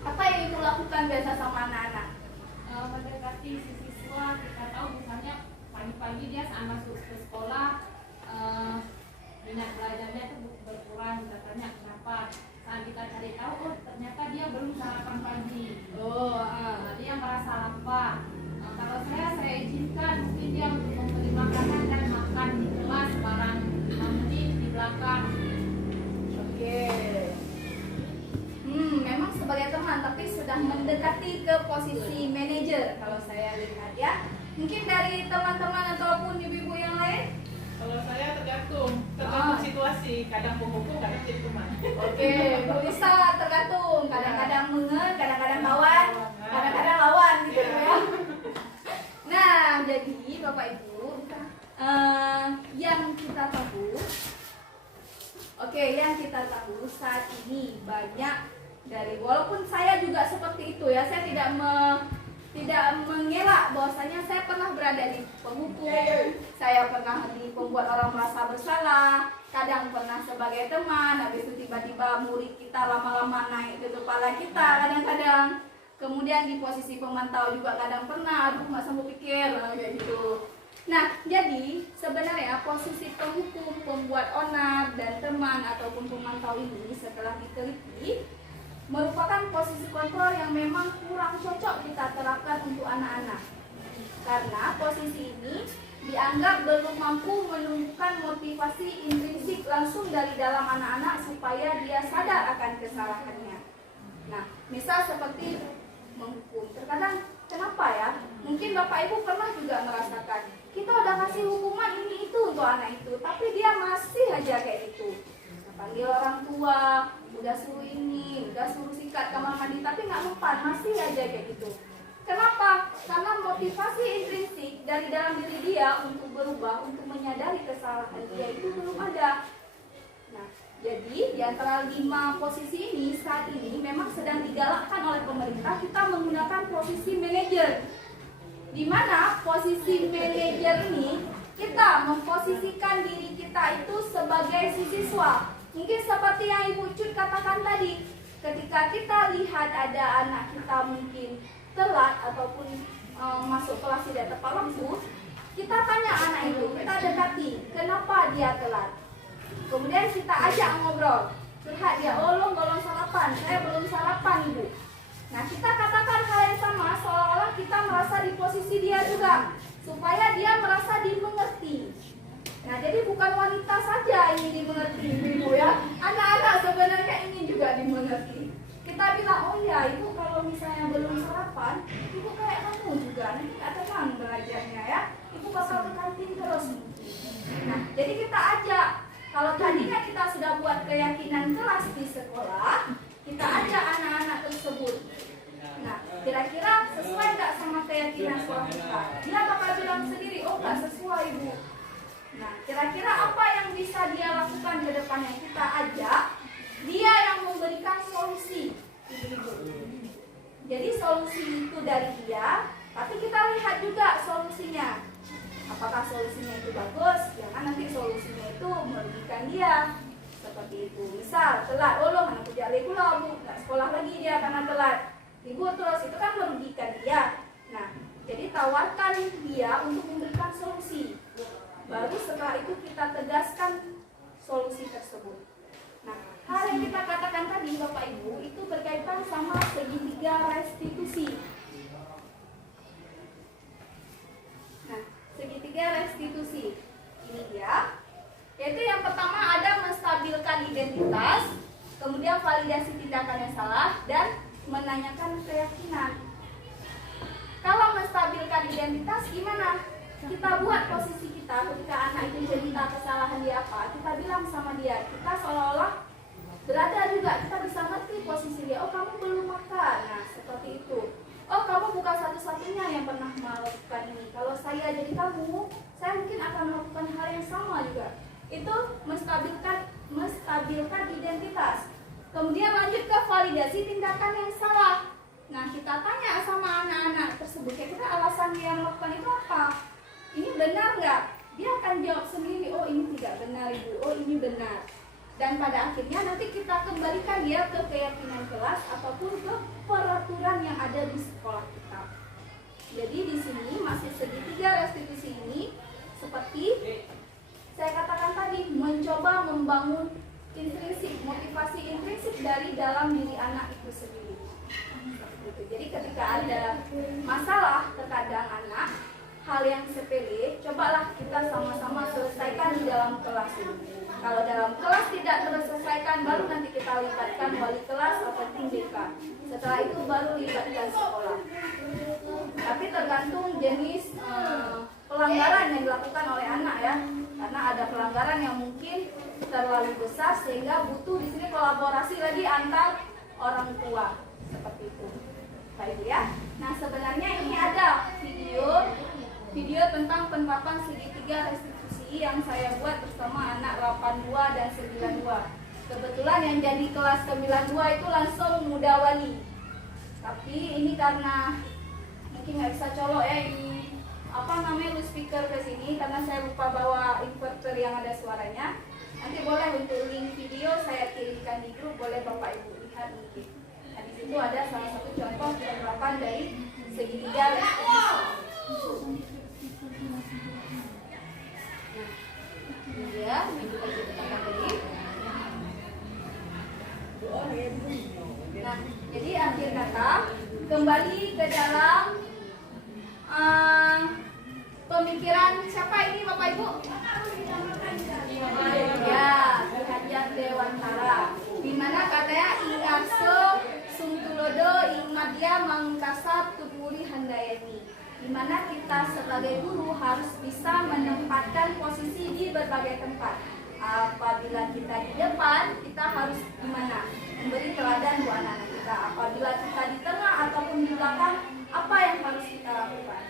Apa yang Ibu lakukan biasa sama anak-anak? Mendekati si siswa, kita tahu misalnya pagi-pagi dia saat masuk ke sekolah minat belajarnya itu berkurang, kita tanya kenapa. Saat kita cari tahu, oh ternyata dia belum sarapan pagi. Dia merasa lapar. Kalau saya izinkan mungkin dia untuk membeli makanan dan makan di kelas barang 5 menit di belakang. Oke. Memang sebagai teman, tapi sudah mendekati ke posisi manajer kalau saya lihat ya. Mungkin dari teman-teman ataupun ibu-ibu yang lain? Kalau saya tergantung situasi, kadang penghukum, kadang jadi teman. Oke, Bu Lisa tergantung, kadang-kadang mengen, kadang-kadang kawan, kadang-kadang lawan gitu ya. Nah, jadi Bapak Ibu, yang kita tahu, yang kita tahu saat ini banyak dari, walaupun saya juga seperti itu ya, saya tidak mengelak bahwasanya saya pernah berada di penghukum, saya pernah di pembuat orang merasa bersalah, kadang pernah sebagai teman, habis itu tiba-tiba murid kita lama-lama naik ke kepala kita kadang-kadang, kemudian di posisi pemantau juga kadang pernah, aduh nggak sanggup pikir kayak gitu. Nah, jadi sebenarnya posisi penghukum, pembuat onar, dan teman ataupun pemantau ini setelah diteliti merupakan posisi kontrol yang memang kurang cocok kita terapkan untuk anak-anak. Karena posisi ini dianggap belum mampu menumbuhkan motivasi intrinsik langsung dari dalam anak-anak supaya dia sadar akan kesalahannya. Nah, misal seperti menghukum. Terkadang kenapa ya? Mungkin Bapak Ibu pernah juga merasakan, kita udah kasih hukuman ini itu untuk anak itu, tapi dia masih aja kayak gitu. Panggil orang tua, udah suruh ini, udah suruh sikat kamar mandi, tapi nggak mempan, masih aja kayak gitu. Kenapa? Karena motivasi intrinsik dari dalam diri dia untuk berubah, untuk menyadari kesalahan dia itu belum ada. Nah, jadi di antara 5 posisi ini saat ini memang sedang digalakkan oleh pemerintah kita menggunakan posisi manajer. Di mana posisi manajer ini kita memposisikan diri kita itu sebagai si siswa. Mungkin seperti yang Ibu Cut katakan tadi, ketika kita lihat ada anak kita mungkin telat ataupun masuk kelas tidak tepat waktu, kita tanya anak itu, kita dekati, kenapa dia telat. Kemudian kita ajak ngobrol, curhat dia, oh lo belum sarapan, saya belum sarapan Ibu. Nah, kita katakan hal yang sama seolah-olah kita merasa di posisi dia juga, supaya dia merasa dimengerti. Nah, jadi bukan wanita saja ini dimengerti Ibu ya, anak-anak sebenarnya ini juga dimengerti. Kita bilang, oh ya Ibu kalau misalnya belum sarapan, Ibu kayak kamu juga, nanti gak tenang belajarnya ya, Ibu bakal ke kantin terus. Nah, jadi kita ajak, kalau tadinya kita sudah buat keyakinan kelas di sekolah, kita ajak anak-anak tersebut. Nah, kira-kira sesuai nggak sama keyakinan sekolah kita? Dia bakal bilang sendiri, oh nggak sesuai Bu. Nah, kira-kira apa yang bisa dia lakukan ke depannya? Kita ajak, dia yang memberikan solusi. Jadi solusi itu dari dia, Tapi kita lihat juga solusinya. Apakah solusinya itu bagus? Jangan nanti solusinya itu merugikan dia. Seperti itu. Misal telat, oh anak kerja pula bu, nggak sekolah lagi dia karena telat. Libur terus, itu kan merugikan dia. Nah, jadi tawarkan dia untuk memberikan solusi. Baru setelah itu kita tegaskan solusi tersebut. Nah, hal yang kita katakan tadi Bapak Ibu itu berkaitan sama segitiga restitusi. Nah, segitiga restitusi ini dia, yaitu yang pertama ada menstabilkan identitas, kemudian validasi tindakan yang salah, dan menanyakan keyakinan. Kalau menstabilkan identitas gimana? Kita buat posisi kita ketika anak itu cerita kesalahan dia apa, kita bilang sama dia, kita seolah-olah berada juga, kita bisa ngerti posisi dia. Oh kamu belum makan, nah seperti itu. Oh kamu bukan satu-satunya yang pernah melakukan ini. Kalau saya jadi kamu, saya mungkin akan melakukan hal yang sama juga. Itu menstabilkan identitas. Kemudian lanjut ke validasi tindakan yang salah. Nah kita tanya sama anak-anak tersebut, kira-kira alasan dia melakukan itu apa? Ini benar nggak? Dia akan jawab sendiri, oh ini tidak benar ibu, oh ini benar. Dan pada akhirnya nanti kita kembalikan dia ke keyakinan kelas ataupun ke peraturan yang ada di sekolah kita. Jadi di sini masih segitiga restitusi ini seperti saya katakan tadi, mencoba membangun intrinsik, motivasi intrinsik dari dalam diri anak itu sendiri. Jadi ketika ada masalah terkadang anak, hal yang sepele, cobalah kita sama-sama selesaikan di dalam kelas ini. Kalau dalam kelas tidak terselesaikan, baru nanti kita libatkan wali kelas atau tim BK. Setelah itu baru libatkan sekolah. Tapi tergantung jenis pelanggaran yang dilakukan oleh anak ya. Karena ada pelanggaran yang mungkin terlalu besar sehingga butuh di sini kolaborasi lagi antar orang tua. Seperti itu. Baik ya. Nah sebenarnya ini ada video tentang penerapan segitiga restitusi yang saya buat bersama anak 82 dan 92. Kebetulan yang jadi kelas 92 itu langsung muda wali. Tapi ini karena mungkin nggak bisa colok ya ini loud speaker ke sini karena saya lupa bawa inverter yang ada suaranya. Nanti boleh untuk link video saya kirimkan di grup, boleh Bapak Ibu lihat mungkin. Nah, di situ ada salah satu contoh penerapan dari segitiga restitusi. Ya, itu kita tadi. Nah, jadi akhir kata kembali ke dalam pemikiran siapa ini Bapak Ibu? Ya, Ki Dewantara. Di mana katanya ingarso sungtulodo ingmadya mangkasab tuturi handayani. Di mana kita sebagai guru harus bisa menempatkan posisi di berbagai tempat. Apabila kita di depan, kita harus gimana? Memberi teladan buat anak-anak kita. Apabila kita di tengah ataupun di belakang, apa yang harus kita lakukan?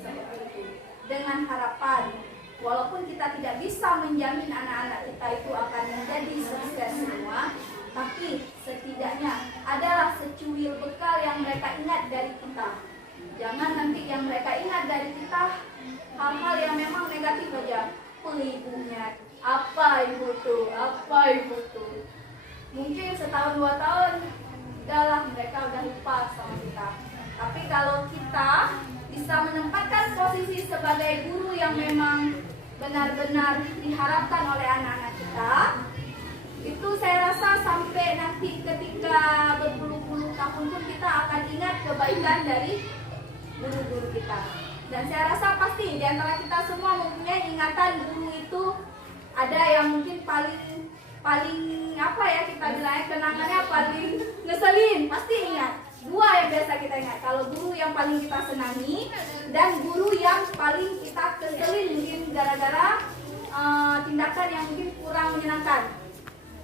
Seperti itu. Dengan harapan, walaupun kita tidak bisa menjamin anak-anak kita itu akan menjadi sukses semua, tapi setidaknya adalah secuil bekal yang mereka ingat dari kita. Jangan nanti yang mereka ingat dari kita hal-hal yang memang negatif aja. Ibunya, apa ibu tuh, mungkin setahun 2 tahun udahlah mereka udah lupa sama kita. Tapi kalau kita bisa menempatkan posisi sebagai guru yang memang benar-benar diharapkan oleh anak-anak kita, itu saya rasa sampai nanti ketika berpuluh-puluh tahun pun kita akan ingat kebaikan dari guru-guru kita. Dan saya rasa pasti di antara kita semua mempunyai ingatan guru itu ada yang mungkin paling apa ya kita bilangnya, kenangannya paling ngeselin, pasti ingat. 2 yang biasa kita ingat, kalau guru yang paling kita senangi dan guru yang paling kita keselin mungkin gara-gara tindakan yang mungkin kurang menyenangkan.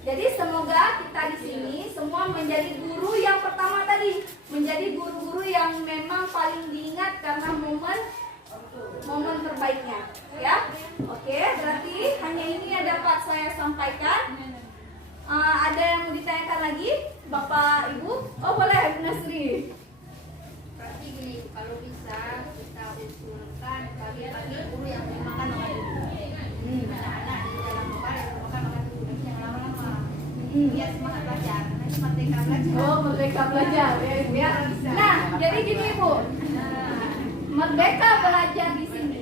Jadi semoga kita di sini semua menjadi guru yang pertama tadi, menjadi guru-guru yang memang paling diingat karena momen terbaiknya, ya. Oke, berarti hanya ini yang dapat saya sampaikan. Ada yang mau ditanyakan lagi, Bapak Ibu? Oh boleh, Bu Nasri. Berarti gini, kalau bisa semangat belajar. Karena ini merdeka belajar. Oh, merdeka belajar ya, Ibu ya. Nah, jadi gini Ibu. Merdeka belajar di sini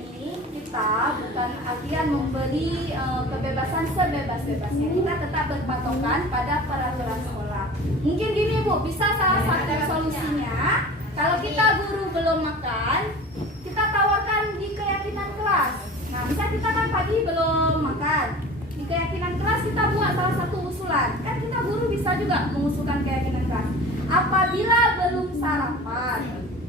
kita bukan artian memberi kebebasan sebebas-bebasnya. Kita tetap berpatokan pada peraturan sekolah. Mungkin gini Bu, bisa salah satu solusinya kalau kita guru belum makan, kita tawarkan di keyakinan kelas. Nah, misal kita kan pagi belum makan, di keyakinan kelas kita buat salah satu usulan. Kan kita guru bisa juga mengusulkan keyakinan kelas. Apabila belum sarapan,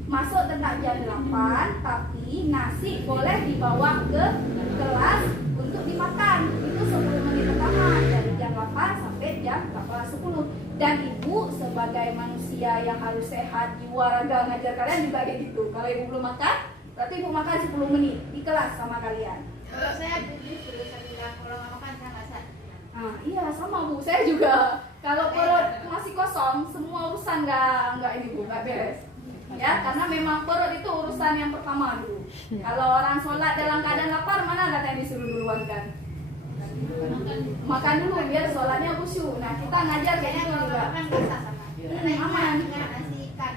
masuk tetap jam 8, tapi nasi boleh dibawa ke kelas untuk dimakan. Itu 10 menit pertama, dari jam 8 sampai jam 10. Dan Ibu sebagai manusia yang harus sehat, jiwa raga ngajar kalian juga kayak gitu. Kalau Ibu belum makan, berarti Ibu makan 10 menit di kelas sama kalian. Kalau saya dulu saya bilang kalau nggak makan saya nggak sadar. Nah, iya sama Bu, saya juga. Kalau perut masih kosong, semua urusan nggak ini Bu, nggak beres. Ya, karena memang perut itu urusan yang pertama dulu. Kalau orang sholat dalam keadaan lapar, mana katanya disuruh duluan kan? Makan dulu biar sholatnya khusyuk. Nah, kita ngajar kayak gitu juga. Makan bisa sama. Aman. Nasi ikan.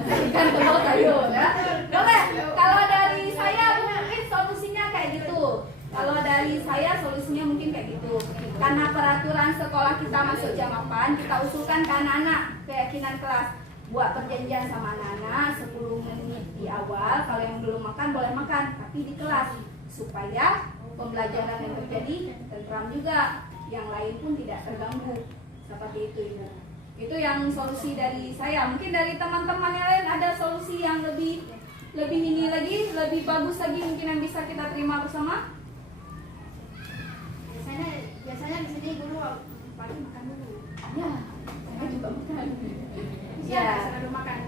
Ada ikan telur sayur ya. Boleh. Kalau dari saya mungkin solusinya kayak gitu. Kalau dari saya solusinya mungkin kayak gitu. Karena peraturan sekolah kita masuk jam 8, kita usulkan ke anak-anak keyakinan kelas. Buat perjanjian sama anak-anak 10 menit di awal. Kalau yang belum makan boleh makan, tapi di kelas supaya pembelajaran yang terjadi tentram juga, yang lain pun tidak terganggu. Seperti itu Ibu. Itu yang solusi dari saya. Mungkin dari teman-teman yang lain ada solusi yang lebih ini lagi, lebih bagus lagi mungkin yang bisa kita terima bersama. Biasanya di sini guru pagi makan dulu. Ya, saya juga makan. Ya, selalu makan.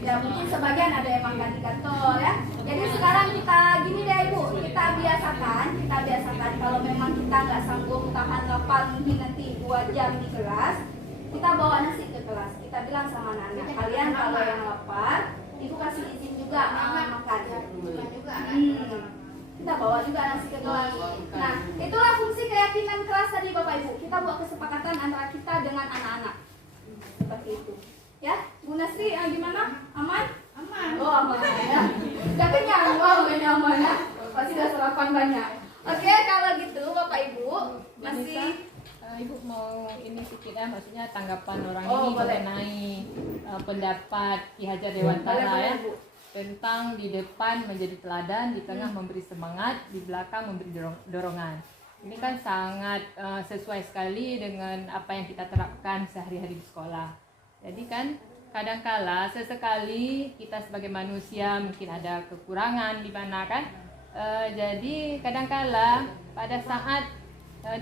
Ya mungkin sebagian ada yang makan di kantor ya. Jadi sekarang kita gini deh Ibu, kita biasakan kalau memang kita nggak sanggup tahan lapar mungkin nanti 2 jam di kelas, kita bawa nasi ke kelas. Kita bilang sama anak-anak, kalian kalau yang lapar, Ibu kasih izin juga makan. Juga. Kita bawa juga nasi ke kelas. Nah, itulah fungsi keyakinan kelas tadi Bapak Ibu. Kita buat kesepakatan antara kita dengan anak-anak. Seperti itu. Ya, Bu Nasri gimana? Aman? Aman. Oh, aman ya. Udah kenyang, wow, kayaknya aman ya. Pasti udah sarapan banyak. Oke, kalau gitu Bapak Ibu masih Ibu mau ini sedikit ya, maksudnya tanggapan orang Oh, ini boleh. mengenai pendapat Ki Hajar Dewantara Boleh, ya, Bu. tentang di depan menjadi teladan, di tengah memberi semangat, di belakang memberi dorongan. Ini kan sangat sesuai sekali dengan apa yang kita terapkan sehari-hari di sekolah. Jadi kan kadangkala sesekali kita sebagai manusia mungkin ada kekurangan di mana kan. Jadi kadangkala pada saat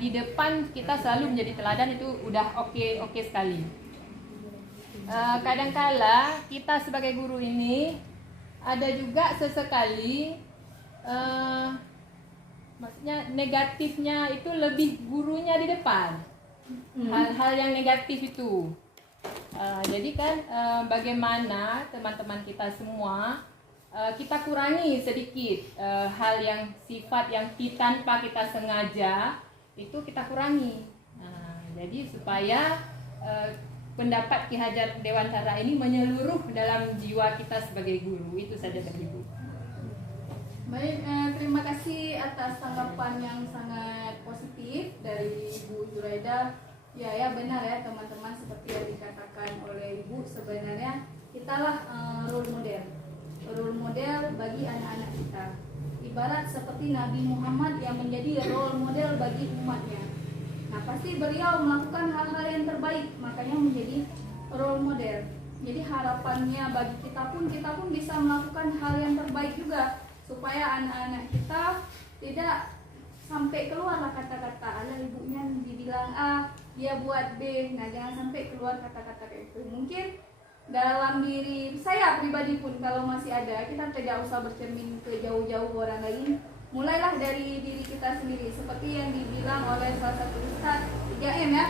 di depan kita selalu menjadi teladan itu udah oke sekali. Kadangkala kita sebagai guru ini ada juga sesekali maksudnya negatifnya itu lebih gurunya di depan. Hal-hal yang negatif itu. Jadi kan bagaimana teman-teman kita semua kita kurangi sedikit hal yang sifat yang tanpa kita sengaja itu kita kurangi. Jadi supaya pendapat Ki Hajar Dewantara ini menyeluruh dalam jiwa kita sebagai guru. Itu saja dari Ibu. Baik, terima kasih atas tanggapan yang sangat positif dari Ibu Zuraida. Ya benar ya teman-teman, seperti yang dikatakan oleh Ibu, sebenarnya kitalah role model bagi anak-anak kita. Ibarat seperti Nabi Muhammad yang menjadi role model bagi umatnya. Nah, pasti beliau melakukan hal-hal yang terbaik, makanya menjadi role model. Jadi harapannya bagi kita pun bisa melakukan hal yang terbaik juga, supaya anak-anak kita tidak sampai keluarlah kata-kata ala ibunya dibilang A, dia buat B. Nah, jangan sampai keluar kata-kata kayak itu. Mungkin dalam diri saya pribadi pun kalau masih ada, kita tidak usah bercermin ke jauh-jauh orang lain. Mulailah dari diri kita sendiri, seperti yang dibilang oleh salah satu ustaz 3M ya.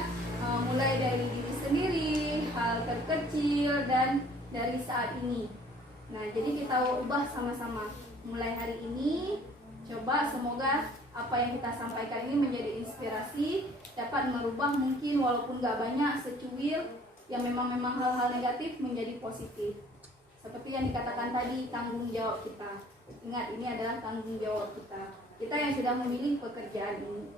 Mulai dari diri sendiri, hal terkecil, dan dari saat ini. Nah, jadi kita ubah sama-sama. Mulai hari ini, coba semoga apa yang kita sampaikan ini menjadi inspirasi, dapat merubah mungkin walaupun nggak banyak secuil yang memang hal-hal negatif menjadi positif. Seperti yang dikatakan tadi, tanggung jawab kita. Ingat, ini adalah tanggung jawab kita. Kita yang sudah memilih pekerjaan ini.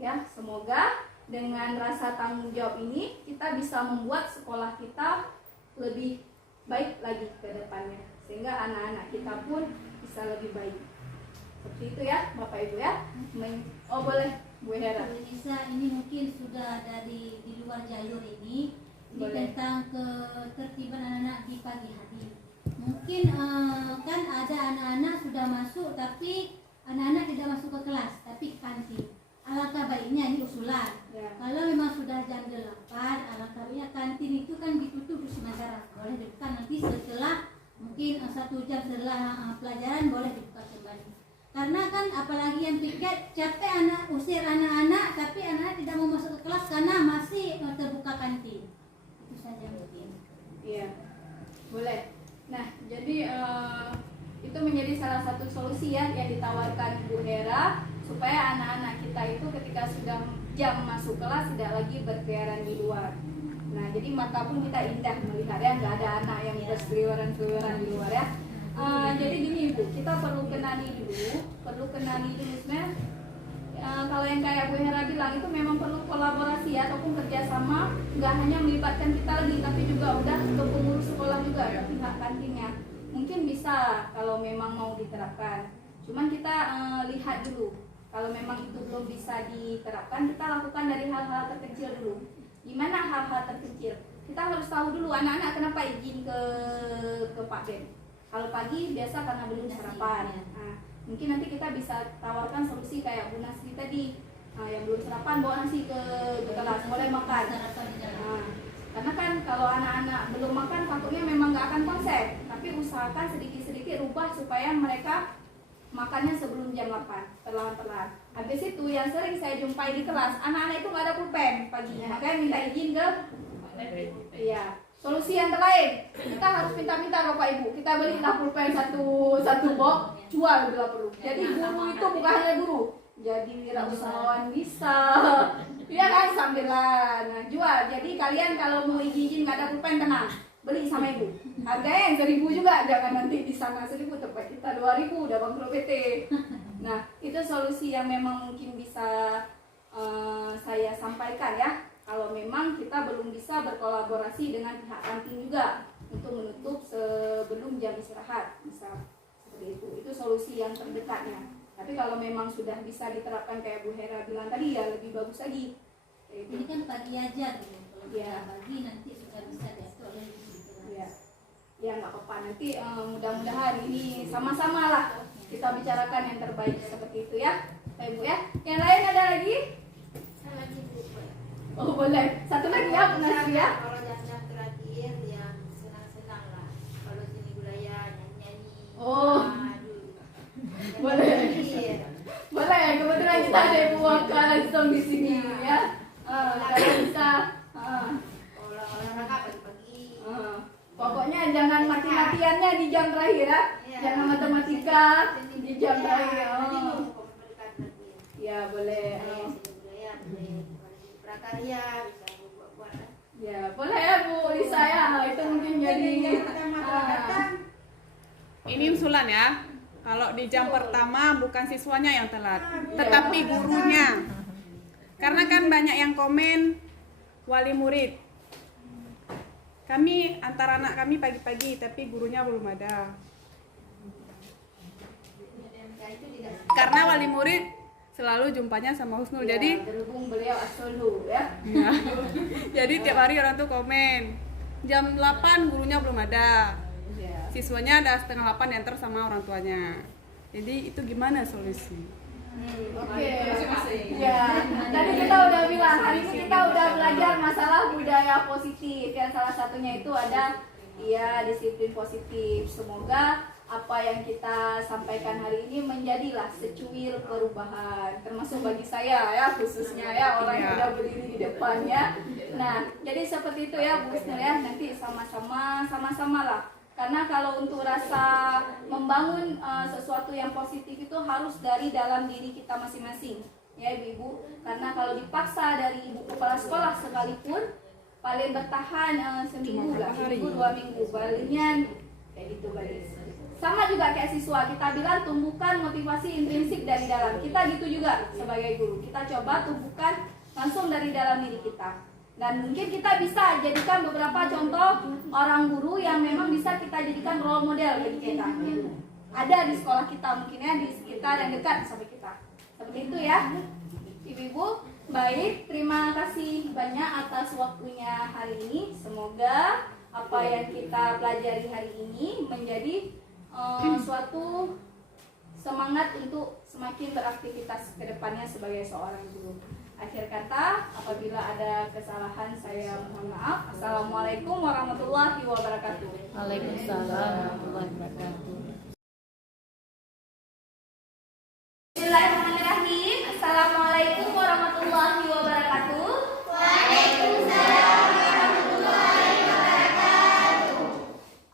Ya, semoga dengan rasa tanggung jawab ini kita bisa membuat sekolah kita lebih baik lagi ke depannya, sehingga anak-anak kita pun bisa lebih baik. Seperti itu ya Bapak Ibu ya. Oh boleh Bu Hera. Bisa, ini mungkin sudah dari di luar jalur ini Boleh. tentang ketertiban anak-anak di pagi hari. Mungkin kan ada anak-anak sudah masuk tapi anak-anak tidak masuk ke kelas tapi ke kantin. Alangkah baiknya, ini usulan. Ya. Kalau memang sudah jam 8, alangkah baiknya kantin itu kan ditutup di sementara. Boleh dibuka nanti setelah mungkin 1 jam setelah pelajaran boleh dibuka kembali. Karena kan apalagi yang piket capek usir anak-anak tapi anak-anak tidak mau masuk ke kelas karena masih terbuka kantin. Itu saja mungkin. Iya. Boleh. Nah, jadi itu menjadi salah satu solusi ya yang ditawarkan Bu Hera, supaya anak-anak kita itu ketika sudah jam masuk kelas tidak lagi berkeliaran di luar. Nah, jadi mata pun kita indah melihat ya, nggak ada anak yang berseliweran di luar ya. Jadi gini Bu, kita perlu kenali dulu sebenarnya. Kalau yang kayak Bu Hera bilang itu memang perlu kolaborasi ya, ataupun kerjasama, nggak hanya melibatkan kita lagi, tapi juga udah ke pengurus sekolah juga, ke pihak kantinnya. Mungkin bisa kalau memang mau diterapkan. Cuman kita lihat dulu, kalau memang itu belum bisa diterapkan, kita lakukan dari hal-hal terkecil dulu. Gimana hal-hal terkecil? Kita harus tahu dulu anak-anak kenapa izin ke Pak Den. Kalau pagi biasa karena belum sarapan. Nah, mungkin nanti kita bisa tawarkan solusi kayak Bu Nasri tadi. Yang belum sarapan bawa nasi ke kelas, boleh makan. Karena kan kalau anak-anak belum makan takutnya memang nggak akan konsep. Tapi usahakan sedikit-sedikit rubah supaya mereka makannya sebelum jam 8, perlahan-perlahan. Habis itu yang sering saya jumpai di kelas, anak-anak itu nggak ada pulpen paginya, makanya minta izin ke. Iya. Solusi yang lain, kita harus minta-minta Bapak Ibu, kita belilah pulpen satu box, jual bila perlu. Jadi guru itu bukan hanya guru, jadi wirausahawan bisa, ya kan sambilan, nah, jual. Jadi kalian kalau mau izin nggak ada pulpen tenang, beli sama ibu. Harganya 1.000 juga, jangan nanti di sana 1.000 tempat kita 2.000 udah bangkrut PT. Nah itu solusi yang memang mungkin bisa saya sampaikan ya. Kalau memang kita belum bisa berkolaborasi dengan pihak kantin juga untuk menutup sebelum jam istirahat, bisa seperti itu solusi yang terdekatnya. Tapi kalau memang sudah bisa diterapkan kayak Bu Hera bilang tadi ya lebih bagus lagi. Ini kan pagi aja gitu. Kalau Iya. pagi nanti sudah bisa diatur oleh ibu kelas. Ya, ya nggak apa-apa. Nanti mudah-mudahan ini sama-sama lah kita bicarakan yang terbaik seperti itu ya, Ibu ya. Yang lain ada lagi? Oh boleh. Satu lagi ya, Bu Nasri ya. Kalau jam-jam terakhir yang senang-senang lah. Kalau seni budaya nyanyi-nyanyi. Oh. Aduh. Boleh. Terakhir. Boleh. Kebetulan kita ada Ibu Waka langsung di sini ya. Kalau bisa. Kalau olahraga pagi-pagi. Pokoknya jangan mati-matiannya di jam terakhir ya. Iya. Jangan matematika di jam terakhir. Nanti Oh. mau komunikasi terakhir. Ya boleh. Seni budaya boleh. Prakarya bisa buat-buat. Ya boleh ya Bu Lisa ya. Itu mungkin jadi. Ini usulan ya. Kalau di jam pertama bukan siswanya yang telat, tetapi gurunya. Karena kan banyak yang komen wali murid. Kami antara anak kami pagi-pagi tapi gurunya belum ada. Karena wali murid selalu jumpanya sama Husnul. Ya, Jadi berhubung beliau asolo ya. ya. Jadi tiap hari orang tuh komen. Jam 8 gurunya belum ada. Ya. Siswanya ada setengah 8 diantar sama orang tuanya. Jadi itu gimana solusi? Oke. Ya, tadi kita udah bilang hari ini kita udah belajar masalah budaya positif. Yang salah satunya itu ada disiplin positif. Semoga apa yang kita sampaikan hari ini menjadilah secuil perubahan, termasuk bagi saya ya, khususnya ya orang yang udah berdiri di depannya. Nah, jadi seperti itu ya Bu Husnul ya. Nanti sama-sama lah Karena kalau untuk rasa membangun sesuatu yang positif itu harus dari dalam diri kita masing-masing, ya ibu-ibu. Karena kalau dipaksa dari ibu kepala sekolah sekalipun, paling bertahan seminggu, lah, seminggu 2 minggu, baliknya kayak gitu balik. Sama juga kayak siswa, kita bilang tumbuhkan motivasi intrinsik dari dalam. Kita gitu juga sebagai guru, kita coba tumbuhkan langsung dari dalam diri kita. Dan mungkin kita bisa jadikan beberapa contoh orang guru yang memang bisa kita jadikan role model bagi kita. Ada di sekolah kita, mungkin ya di sekitar yang dekat sama kita. Seperti itu ya, ibu-ibu. Baik, terima kasih banyak atas waktunya hari ini. Semoga apa yang kita pelajari hari ini menjadi suatu semangat untuk semakin beraktivitas ke depannya sebagai seorang guru. Akhir kata, apabila ada kesalahan saya mohon maaf. Assalamualaikum warahmatullahi wabarakatuh. Waalaikumsalam warahmatullahi wabarakatuh. Bismillahirrahmanirrahim. Assalamualaikum warahmatullahi wabarakatuh. Waalaikumsalam warahmatullahi wabarakatuh.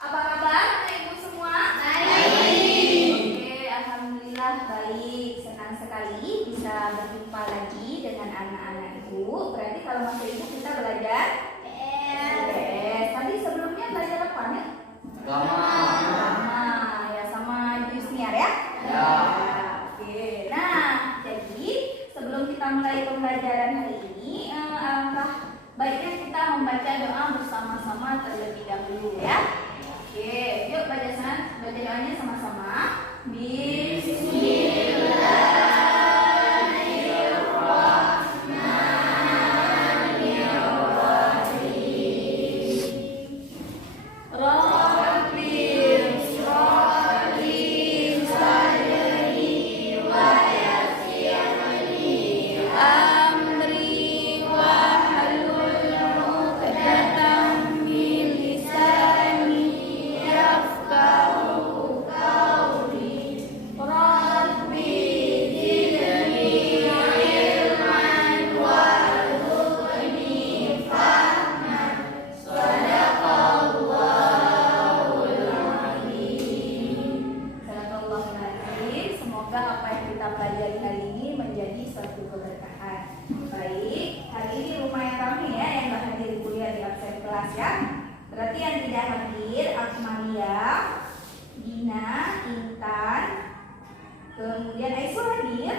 Apa kabar ibu semua? Baik. Oke, alhamdulillah baik. Senang sekali bisa berjumpa lagi dengan anak-anak ibu. Berarti kalau masuk ibu kita belajar PS. Tadi sebelumnya belajar apa nih? Sama ya, sama Yusniar ya? Ya. Oke. Nah, jadi sebelum kita mulai pembelajaran hari ini, alangkah baiknya kita membaca doa bersama-sama terlebih dahulu ya. Oke, yuk baca doanya sama-sama. Semoga apa yang kita pelajari hari ini menjadi suatu keberkahan. Baik, hari ini lumayan ramai ya yang nggak hadir kuliah di absen kelas ya. Berarti yang tidak hadir Akmalia, Dina, Intan, kemudian Aisul hadir.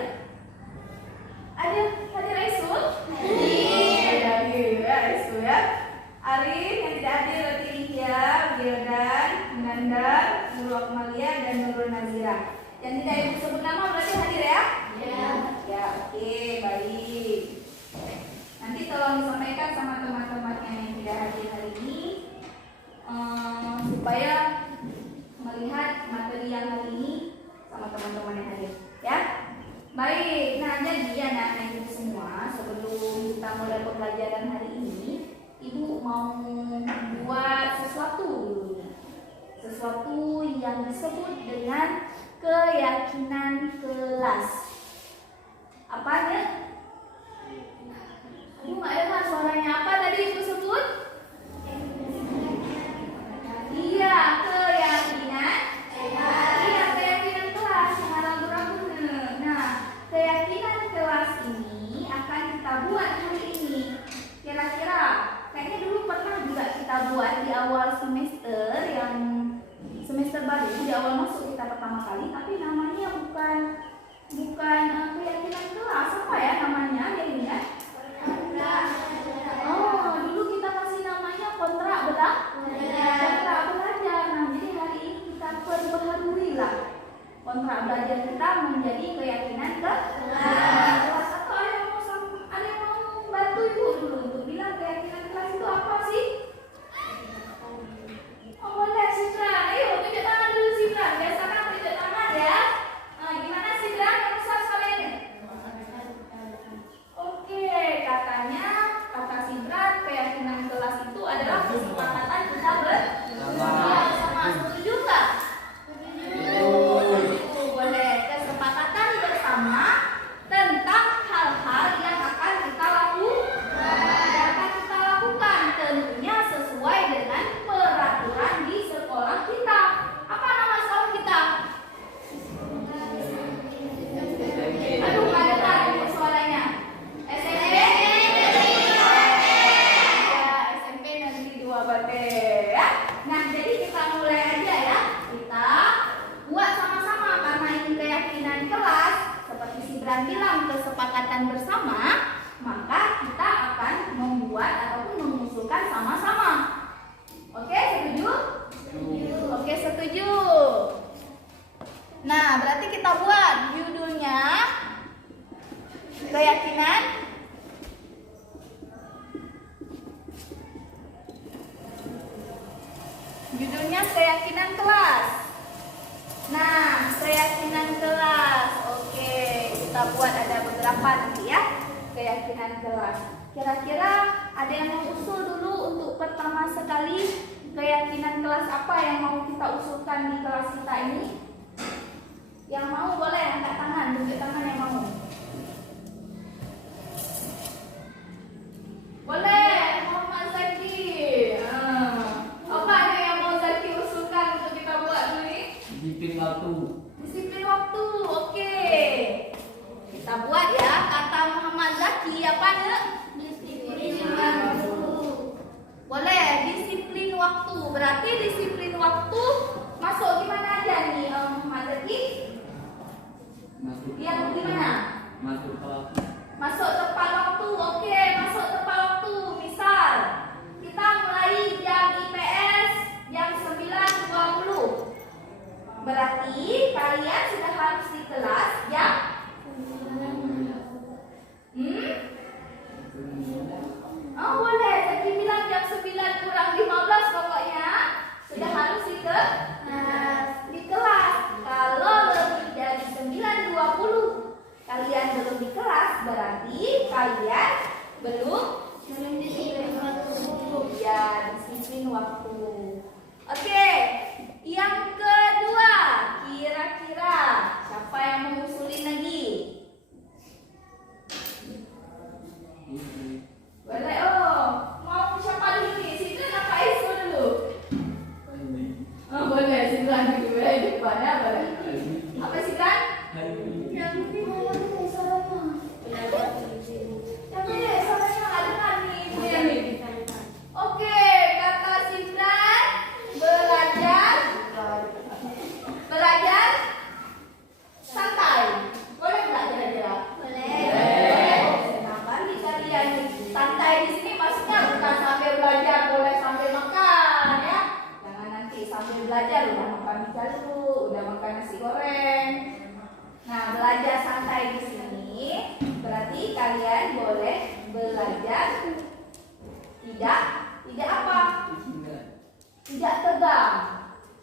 Ada hadir Aisul? Hadir. Hadir ya Aisul ya. Arif yang tidak hadir berarti Lydia, Wildan, Nanda, Nurul Akmalia dan Nurul Nazira. Yang tidak ibu sebut nama berarti hadir ya? Ya. Ya, oke, baik. Nanti tolong disampaikan sama teman-temannya yang tidak hadir hari ini supaya melihat materi yang hari ini sama teman-teman yang hadir, ya. Baik, nah jadi anak-anak ibu semua, sebelum kita mulai pembelajaran hari ini, ibu mau buat sesuatu dulu. Sesuatu yang disebut dengan keyakinan kelas. Apanya? Ibu nggak dengar suaranya apa tadi ibu sebut? Iya, keyakinan. Iya, keyakinan kelas. Yang ragu-ragu. Nah, keyakinan kelas ini akan kita buat hari ini. Kira-kira, kayaknya dulu pernah juga kita buat di awal semester yang semester baru, di awal masuk kita pertama kali, tapi namanya bukan keyakinan kelas. Apa ya namanya ini ya? Oh, dulu kita kasih namanya kontrak belajar. Nah, jadi hari ini kita perbaharui lah kontrak belajar kita menjadi keyakinan kelas. Atau ada yang mau bantu ibu dulu untuk bilang keyakinan kelas itu apa sih? Oh boleh Citra, ayo tunjuk tangan dulu Citra. Biasakan tunjuk tangan ya. Keyakinan? Judulnya keyakinan kelas. Nah, keyakinan kelas. Oke, kita buat ada beberapa nanti ya. Keyakinan kelas. Kira-kira ada yang mau usul dulu untuk pertama sekali keyakinan kelas apa yang mau kita usulkan di kelas kita ini? Yang mau boleh angkat tangan, tunjuk tangan yang mau. Boleh, Muhammad Zaki. Apa ada yang mau Zaki usulkan untuk kita buat dulu nih? Disiplin waktu. Disiplin waktu, oke. Kita buat ya, kata Muhammad Zaki apa nih? Disiplin waktu. Boleh, disiplin waktu. Berarti disiplin waktu masuk gimana aja nih Muhammad Zaki? Masuk. Yang gimana? Masuk ke waktu. Masuk tepat waktu, oke, masuk tepat waktu. Misal, kita mulai jam IPS jam 9.20. Berarti kalian sudah harus di kelas jam Oh boleh, jadi bilang jam 9 kurang 15 pokoknya sudah harus di kelas. Kalau lebih dari 9.20 kalian belum di kelas, berarti kalian belum disiplin waktu. Ya, disiplin waktu. Oke, yang kedua, kira-kira siapa yang mau usulin lagi? Boleh, mau siapa dulu nih? Situ apa Aisyah dulu? Oh, boleh, Sidran dulu ya, di depan ya, boleh. Apa Sidran? Oke, kata Sidran, belajar santai. Boleh nggak kira-kira? Boleh. Senang kali kalian. Santai di sini maksudnya bukan sambil belajar, boleh sambil makan ya. Jangan nanti sambil belajar udah makan ikan dulu, udah makan nasi goreng. Nah, belajar santai di sini berarti kalian boleh belajar tidak apa? Tidak tegang.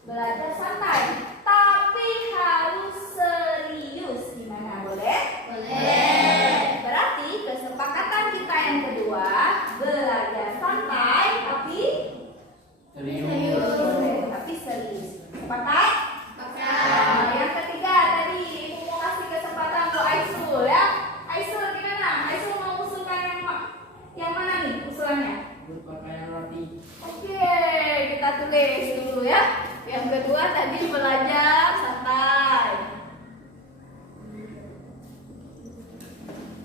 Belajar santai, tapi harus serius. Gimana, boleh? Boleh. Berarti kesepakatan kita yang kedua, belajar santai tapi serius. Boleh, tapi serius. Sepakat? Nah, yang ketiga tadi Ibu mau kasih kesempatan untuk Aisyul ya. Aisyul gimana? Aisyul mau usulkan yang mana nih usulannya? Berpakaian rapi. Oke, kita tulis dulu ya. Yang kedua tadi belajar santai.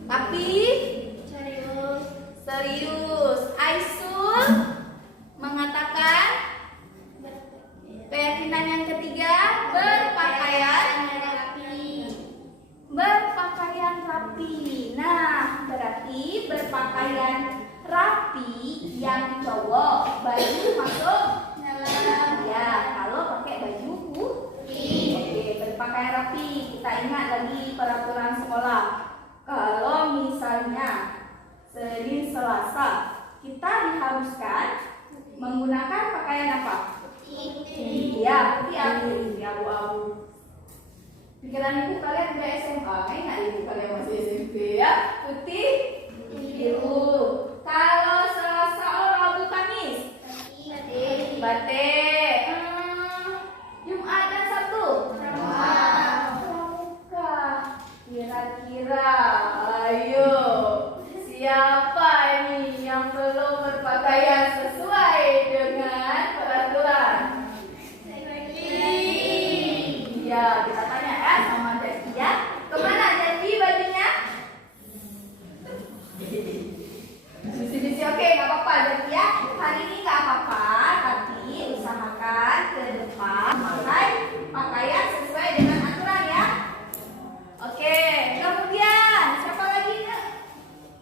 Tapi serius. Aisyul mengatakan keyakinan yang ketiga berpakaian rapi. Nah, berarti berpakaian rapi yang cowok baju masuk ya, kalau pakai baju putih. Oke, berpakaian rapi. Kita ingat lagi peraturan sekolah. Kalau misalnya Senin Selasa kita diharuskan menggunakan pakaian apa? Putih. Ya, putih abu-abu. Pikiran ibu kalian udah SMA, ingat ibu kalian masih SMP ya? Putih biru. Kalau Selasa Rabu Kamis batik. Jumat dan Sabtu pramuka. Kira-kira ayo siapa ini yang belum berpakaian sesuai dengan peraturan? Ya, kita tanya ya sama Jaki ya. Kemana Jaki bajunya? Misi-misi oke, nggak apa-apa Jaki ya. Hari ini nggak apa-apa, tapi usahakan ke depan pakai pakaian sesuai dengan aturan ya. Oke, kemudian siapa lagi nih?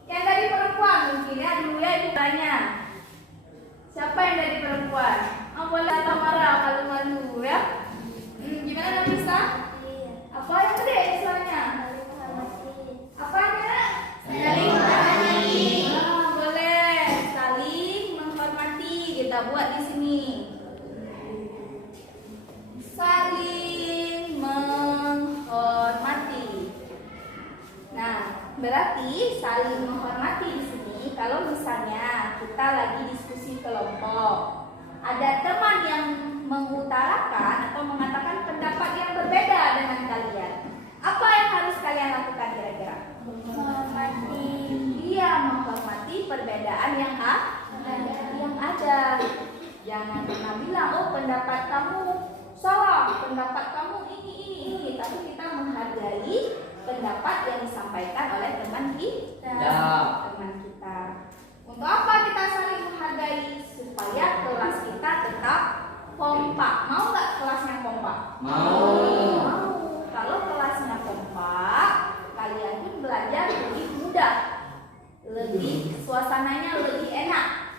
Yang dari perempuan mungkin ya, dulu ya ibu tanya. Siapa yang dari perempuan? Oh, boleh marah kalau malu ya. Gimana Nafisa? Apa yang tadi istilahnya? Apanya? Ya, buat di sini. Saling menghormati. Nah, berarti saling menghormati di sini kalau misalnya kita lagi diskusi kelompok. Ada teman yang mengutarakan atau mengatakan pendapat yang berbeda dengan kalian. Apa yang harus kalian lakukan kira-kira? Menghormati. Dia menghormati perbedaan yang ada. Jangan pernah bilang, oh pendapat kamu salah, pendapat kamu ini. Tapi kita menghargai pendapat yang disampaikan oleh teman kita. Teman kita. Untuk apa kita saling menghargai? Supaya kelas kita tetap kompak. Mau nggak kelasnya kompak? Mau. Kalau kelasnya kompak, kalian pun belajar lebih mudah, lebih suasananya lebih enak.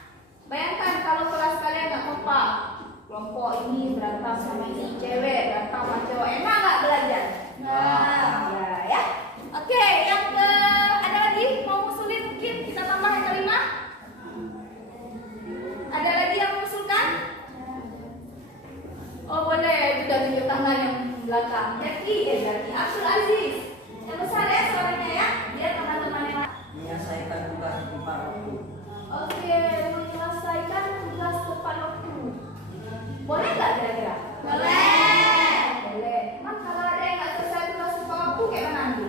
Bayangkan kalau kelas kalian nggak kompak, kelompok ini berantem sama ini cewek, berantem sama cowok, enak nggak belajar? Nah, ya. Oke, yang ke ada lagi mau ngusulin mungkin kita tambah yang kelima? Ada lagi yang mengusulkan? Oh boleh, juga tunjuk tangan yang belakang. Jadi Abdul Aziz, yang besar ya suaranya ya, biar teman-teman yang Menyelesaikan tugas tepat waktu. oke, menyelesaikan tugas tepat waktu. Boleh nggak kira-kira? Boleh. Emang kalau ada yang nggak selesai tugas tepat waktu kayak mana nanti?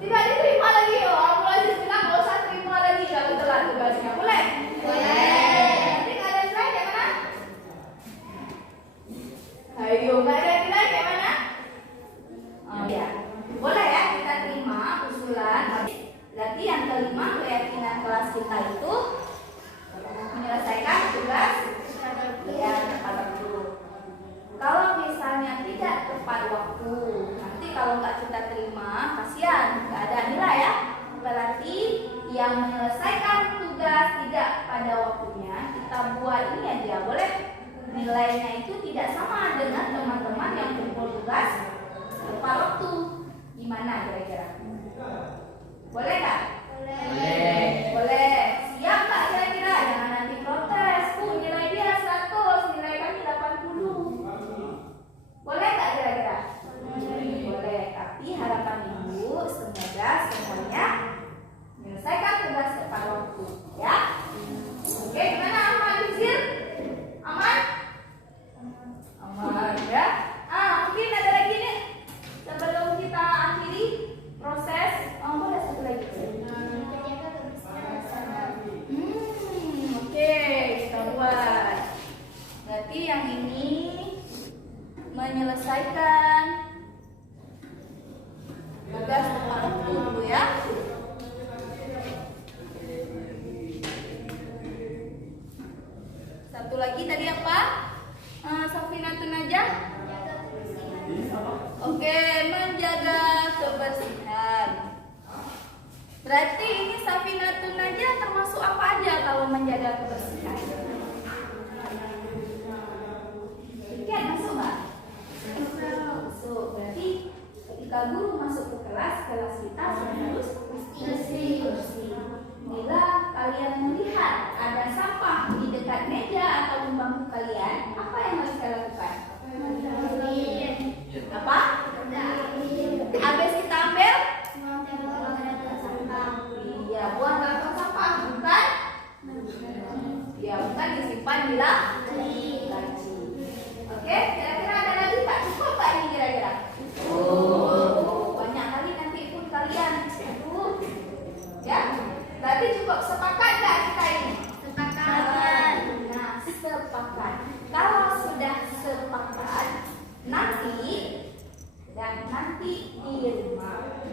Tidak diterima lagi. Oh, aku Aziz bilang nggak usah terima lagi kalau telat tugasnya. Boleh? Nanti nggak ada nilai kayak mana? Ayo, nggak ada nilai kayak mana? Oh ya, boleh ya kita terima usulan. Berarti yang kelima, keyakinan kelas kita itu menyelesaikan tugas ya tepat waktu. Kalau misalnya tidak tepat waktu, nanti kalau nggak kita terima, kasihan, nggak ada nilai ya. Berarti yang menyelesaikan tugas tidak pada waktunya, kita buat ini aja, boleh? Nilainya itu tidak sama dengan teman-teman yang kumpul tugas tepat waktu. Gimana kira-kira? Boleh nggak? Boleh. Siap nggak kira-kira? Jangan nanti protes. Nilai dia 100, nilai kami 80. Boleh nggak kira-kira? Boleh. Tapi harapan ibu semoga semuanya menyelesaikan tugas tepat waktu. Ya? Oke, gimana Ahmad Izir? Aman? Aman ya? Mungkin ada lagi nih sebelum kita akhiri proses. Boleh satu lagi. Oke, kita buat. Berarti yang ini menyelesaikan tugas tepat waktu dulu ya. Satu lagi tadi apa? Safinatun aja. Oke, menjaga kebersihan. Berarti ini Safinatun aja termasuk apa aja kalau menjaga kebersihan? Ikan masuk nggak? Masuk. Berarti ketika guru masuk ke kelas kita harus bersih. Bila kalian melihat ada sampah di dekat meja atau bangku kalian, apa yang harus kalian lakukan? Apa? Habis kita ambil? Iya, buang dalam sampah, bukan? Ya, bukan disimpan di laci. Oke, kira-kira ada lagi Pak? Cukup Pak ini kira-kira? Banyak kali nanti pun kalian. Ya, berarti cukup. Sepakat nggak kita ini? Sepakat. Nah, sepakat. Kalau sudah sepakat, nanti di rumah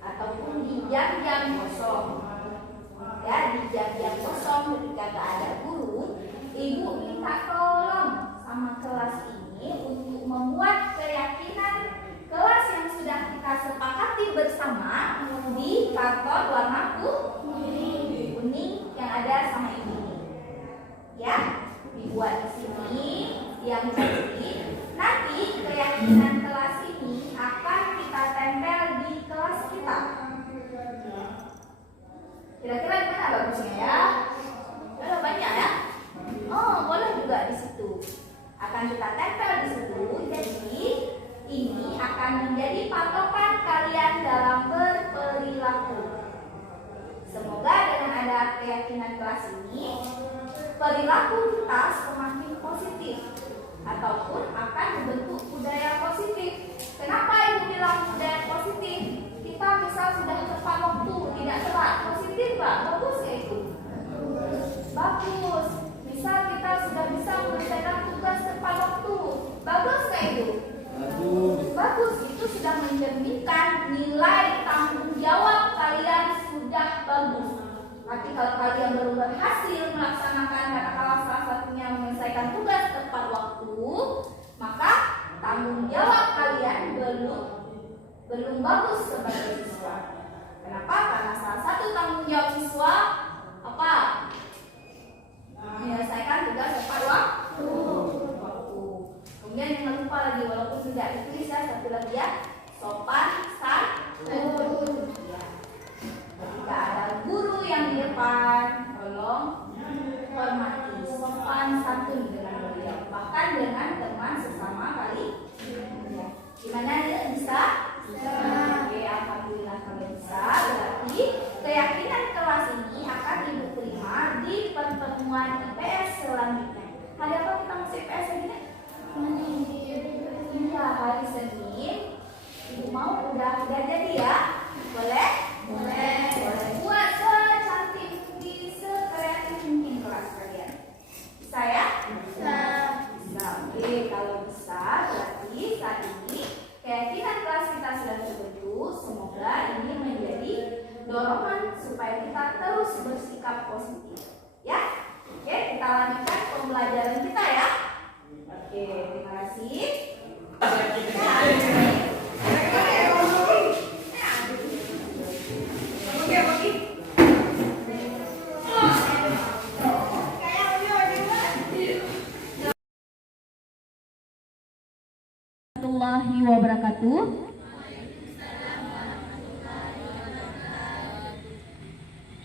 ataupun di jam-jam kosong, ya di jam-jam kosong ketika tak ada guru, ibu minta tolong sama kelas ini untuk membuat keyakinan kelas yang sudah kita sepakati bersama di karton warna kuning yang ada sama ini, ya dibuat di sini yang jadi nanti keyakinan kelas ini akan kita tempel di kelas kita. Kira-kira gimana Bapak? harusnya ya. Ada banyak ya. Oh, boleh juga di situ. Akan kita tempel di situ. Jadi ini akan menjadi patokan kalian dalam berperilaku. Semoga dengan ada keyakinan kelas ini, perilaku kita semakin positif ataupun akan membentuk budaya positif. Kenapa ibu bilang budaya positif? Kita misal sudah tepat waktu, tidak telat, positif Pak, bagus ya itu? Bagus. Misal kita sudah bisa menyelesaikan tugas tepat waktu, bagus nggak itu? Bagus. Itu sudah mencerminkan nilai tanggung jawab kalian sudah bagus. Tapi kalau kalian belum berhasil melaksanakan katakanlah salah satunya menyelesaikan tugas tepat waktu, maka tanggung jawab kalian belum bagus sebagai siswa. Kenapa? Karena salah satu tanggung jawab siswa apa? Menyelesaikan tugas tepat waktu. Kemudian jangan lupa lagi, walaupun tidak ditulis ya, satu lagi ya, sopan santun. Ya. Ketika ada guru yang di depan, tolong hormati, sopan santun dengan beliau, bahkan dengan teman sesama kali. Ya. Gimana ya, bisa? Oke, alhamdulillah kalian bisa. Berarti keyakinan kelas ini akan ibu terima di pertemuan IPS selanjutnya. Hari apa kita masuk IPS lagi? Iya, hari Senin. Ibu mau udah jadi ya? Boleh? Boleh. Buat secantik mungkin, sekreatif mungkin kelas kalian. Bisa ya? Bisa. Oke, kalau bisa berarti saat ini keyakinan kelas kita sudah terbentuk. Semoga ini menjadi dorongan supaya kita terus bersikap positif. Ya? Oke, kita lanjutkan pembelajaran kita ya. Oke, terima kasih. Warahmatullahi wabarakatuh.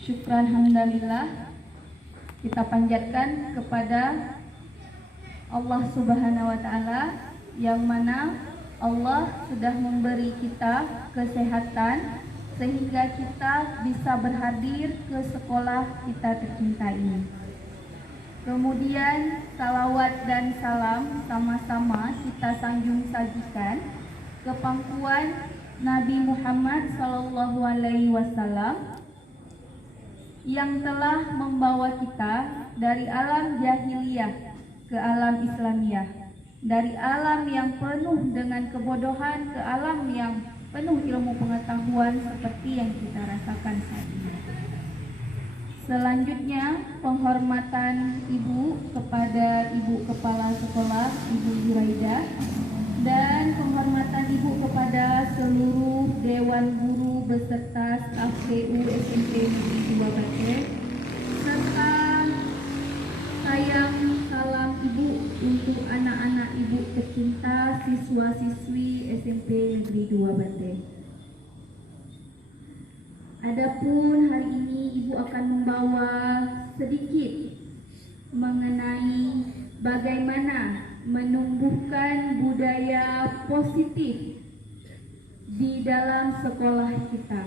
Syukran hamdalillah, kita panjatkan kepada Allah Subhanahu wa taala yang mana Allah sudah memberi kita kesehatan sehingga kita bisa berhadir ke sekolah kita tercinta ini. Kemudian salawat dan salam sama-sama kita sanjung sajikan ke pangkuan Nabi Muhammad SAW yang telah membawa kita dari alam jahiliyah ke alam Islamiyah, dari alam yang penuh dengan kebodohan ke alam yang penuh ilmu pengetahuan seperti yang kita rasakan saat ini. Selanjutnya, penghormatan Ibu kepada Ibu Kepala Sekolah, Ibu Zuraida, dan penghormatan Ibu kepada seluruh Dewan Guru beserta staf PU SMP Negeri 2 Bate, serta sayang salam Ibu untuk anak-anak Ibu tercinta siswa-siswi SMP Negeri 2 Bate. Adapun hari ini Ibu akan membawa sedikit mengenai bagaimana menumbuhkan budaya positif di dalam sekolah kita.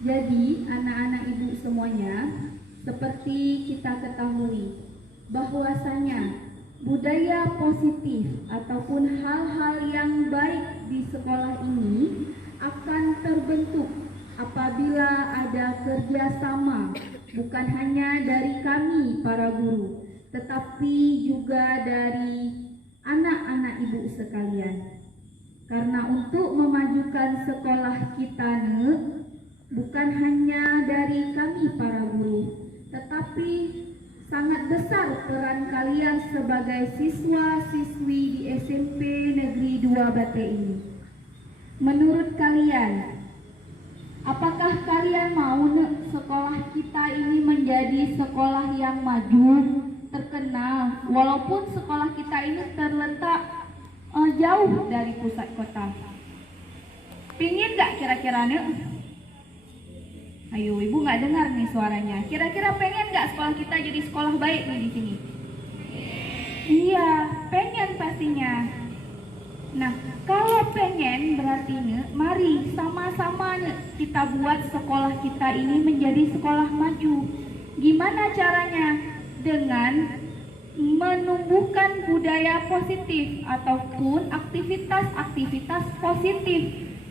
Jadi anak-anak Ibu semuanya, seperti kita ketahui bahwasanya budaya positif ataupun hal-hal yang baik di sekolah ini akan terbentuk apabila ada kerjasama bukan hanya dari kami para guru, tetapi juga dari anak-anak Ibu sekalian. Karena untuk memajukan sekolah kita bukan hanya dari kami para guru, tetapi sangat besar peran kalian sebagai siswa-siswi di SMP Negeri 2 Bate ini. Menurut kalian, apakah kalian mau sekolah kita ini menjadi sekolah yang maju, terkenal, walaupun sekolah kita ini terletak jauh dari pusat kota? Pingin gak kira-kira Ayo, ibu nggak dengar nih suaranya. Kira-kira pengen nggak sekolah kita jadi sekolah baik nih di sini? Iya, pengen pastinya. Nah, kalau pengen berarti mari sama-sama kita buat sekolah kita ini menjadi sekolah maju. Gimana caranya? Dengan menumbuhkan budaya positif ataupun aktivitas-aktivitas positif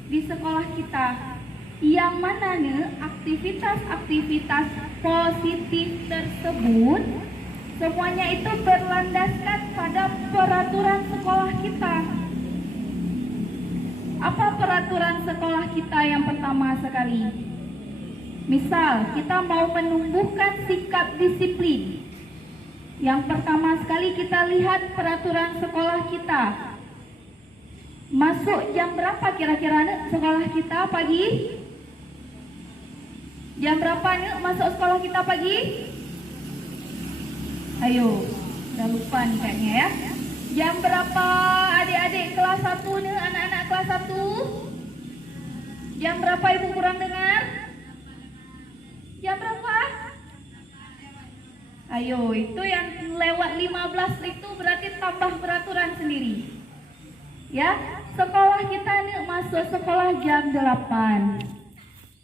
di sekolah kita. Yang mana aktivitas-aktivitas positif tersebut semuanya itu berlandaskan pada peraturan sekolah kita. Apa peraturan sekolah kita yang pertama sekali? Misal, kita mau menumbuhkan sikap disiplin. Yang pertama sekali kita lihat peraturan sekolah kita. Masuk jam berapa kira-kira sekolah kita pagi? Jam berapa masuk sekolah kita pagi? Ayo, udah lupa nih kayaknya ya. Jam berapa adik-adik kelas 1 anak-anak kelas 1? Jam berapa ibu kurang dengar? Jam berapa? Ayo, itu yang lewat 15 itu berarti tambah peraturan sendiri. Ya, sekolah kita masuk sekolah jam 8.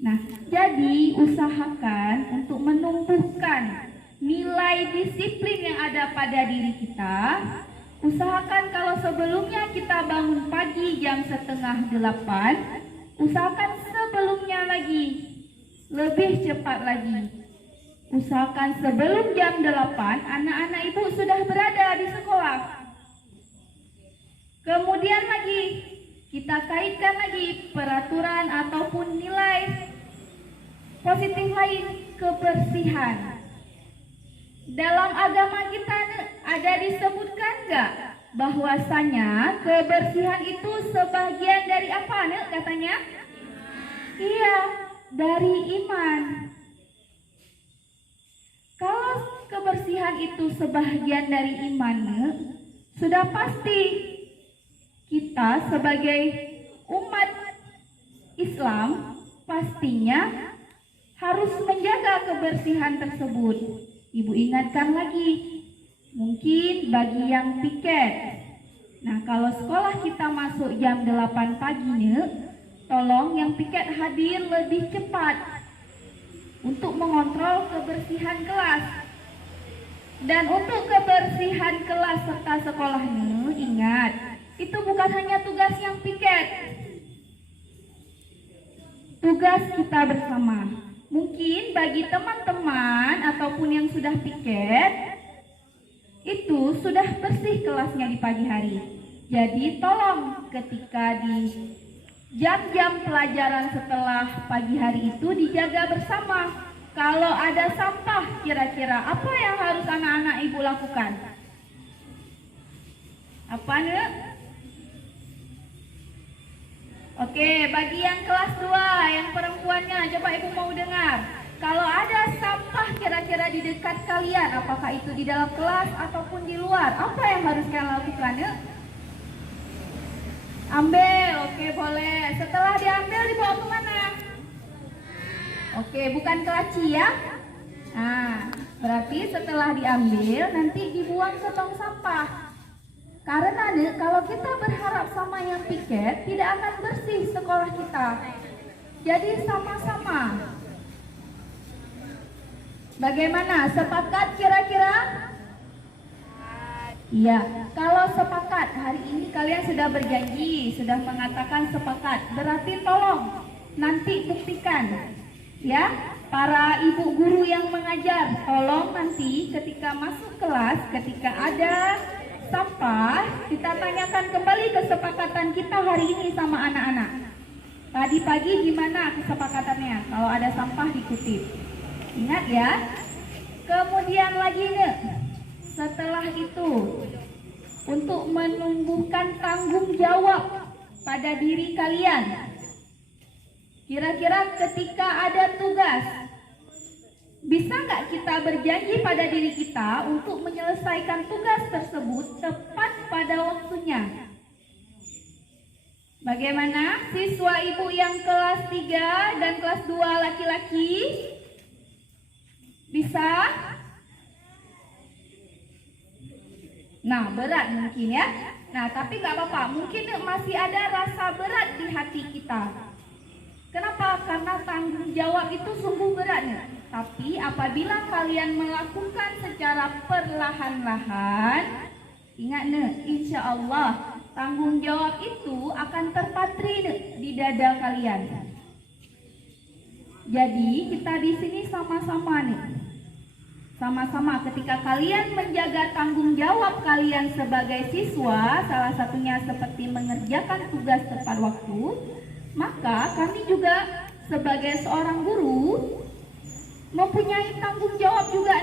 Nah, jadi usahakan untuk menumbuhkan nilai disiplin yang ada pada diri kita. Usahakan kalau sebelumnya kita bangun pagi jam 7:30, usahakan sebelumnya lagi, lebih cepat lagi. Usahakan sebelum jam 8, anak-anak ibu sudah berada di sekolah. Kemudian lagi, kita kaitkan lagi peraturan ataupun nilai positif lain, kebersihan. Dalam agama kita ada disebutkan enggak bahwasanya kebersihan itu sebagian dari apa katanya? Iya, dari iman. Kalau kebersihan itu sebagian dari iman, sudah pasti kita sebagai umat Islam pastinya harus menjaga kebersihan tersebut. Ibu ingatkan lagi, mungkin bagi yang piket. Nah, kalau sekolah kita masuk jam 8 pagi, tolong yang piket hadir lebih cepat untuk mengontrol kebersihan kelas. Dan untuk kebersihan kelas serta sekolahnya, ingat, itu bukan hanya tugas yang piket, tugas kita bersama. Mungkin bagi teman-teman ataupun yang sudah piket, itu sudah bersih kelasnya di pagi hari. Jadi tolong ketika di jam-jam pelajaran setelah pagi hari itu dijaga bersama. Kalau ada sampah, kira-kira apa yang harus anak-anak ibu lakukan? Apa nih? Oke, bagi yang kelas 2, yang perempuannya, coba ibu mau dengar. Kalau ada sampah kira-kira di dekat kalian, apakah itu di dalam kelas ataupun di luar, apa yang harus kalian lakukan ya? Ambil, oke boleh. Setelah diambil dibawa kemana? Oke, bukan ke laci ya. Nah, berarti setelah diambil nanti dibuang ke tong sampah. Karena kalau kita berharap sama yang piket, tidak akan bersih sekolah kita. Jadi sama-sama. Bagaimana? Sepakat kira-kira? Iya, kalau sepakat, hari ini kalian sudah berjanji, sudah mengatakan sepakat. Berarti tolong nanti buktikan. Ya, para ibu guru yang mengajar, tolong nanti ketika masuk kelas, ketika ada sampah, kita tanyakan kembali kesepakatan kita hari ini sama anak-anak. Tadi pagi gimana kesepakatannya? Kalau ada sampah dikutip. Ingat ya. Kemudian lagi nih, setelah itu untuk menumbuhkan tanggung jawab pada diri kalian. Kira-kira ketika ada tugas, bisa nggak kita berjanji pada diri kita untuk menyelesaikan tugas tersebut tepat pada waktunya? Bagaimana siswa ibu yang kelas 3 dan kelas 2 laki-laki? Bisa? Nah, berat mungkin ya. Nah, tapi nggak apa-apa, mungkin masih ada rasa berat di hati kita. Kenapa? Karena tanggung jawab itu sungguh beratnya. Tapi apabila kalian melakukan secara perlahan-lahan, ingat nih, insya Allah tanggung jawab itu akan terpatri di dada kalian. Jadi kita di sini sama-sama nih. Sama-sama ketika kalian menjaga tanggung jawab kalian sebagai siswa, salah satunya seperti mengerjakan tugas tepat waktu, maka kami juga sebagai seorang guru mempunyai tanggung jawab juga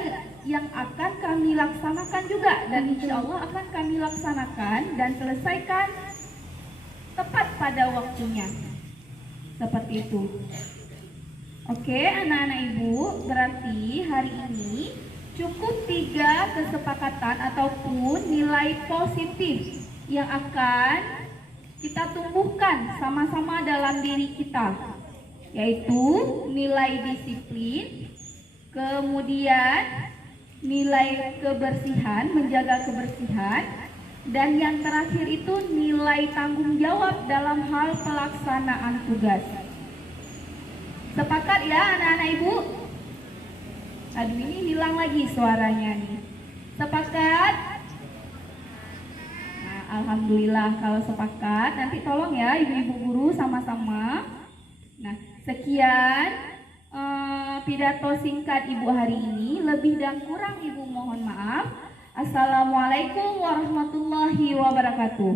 yang akan kami laksanakan juga, dan insya Allah akan kami laksanakan dan selesaikan tepat pada waktunya. Seperti itu. Oke, anak-anak ibu, berarti hari ini cukup 3 kesepakatan ataupun nilai positif yang akan kita tumbuhkan sama-sama dalam diri kita, yaitu nilai disiplin, kemudian nilai kebersihan, menjaga kebersihan, dan yang terakhir itu nilai tanggung jawab dalam hal pelaksanaan tugas. Sepakat ya anak-anak ibu? Aduh, ini hilang lagi suaranya nih. Sepakat? Nah, alhamdulillah kalau sepakat. Nanti tolong ya ibu-ibu guru sama-sama. Nah, sekian pidato singkat ibu hari ini. Lebih dan kurang ibu mohon maaf. Assalamualaikum warahmatullahi wabarakatuh.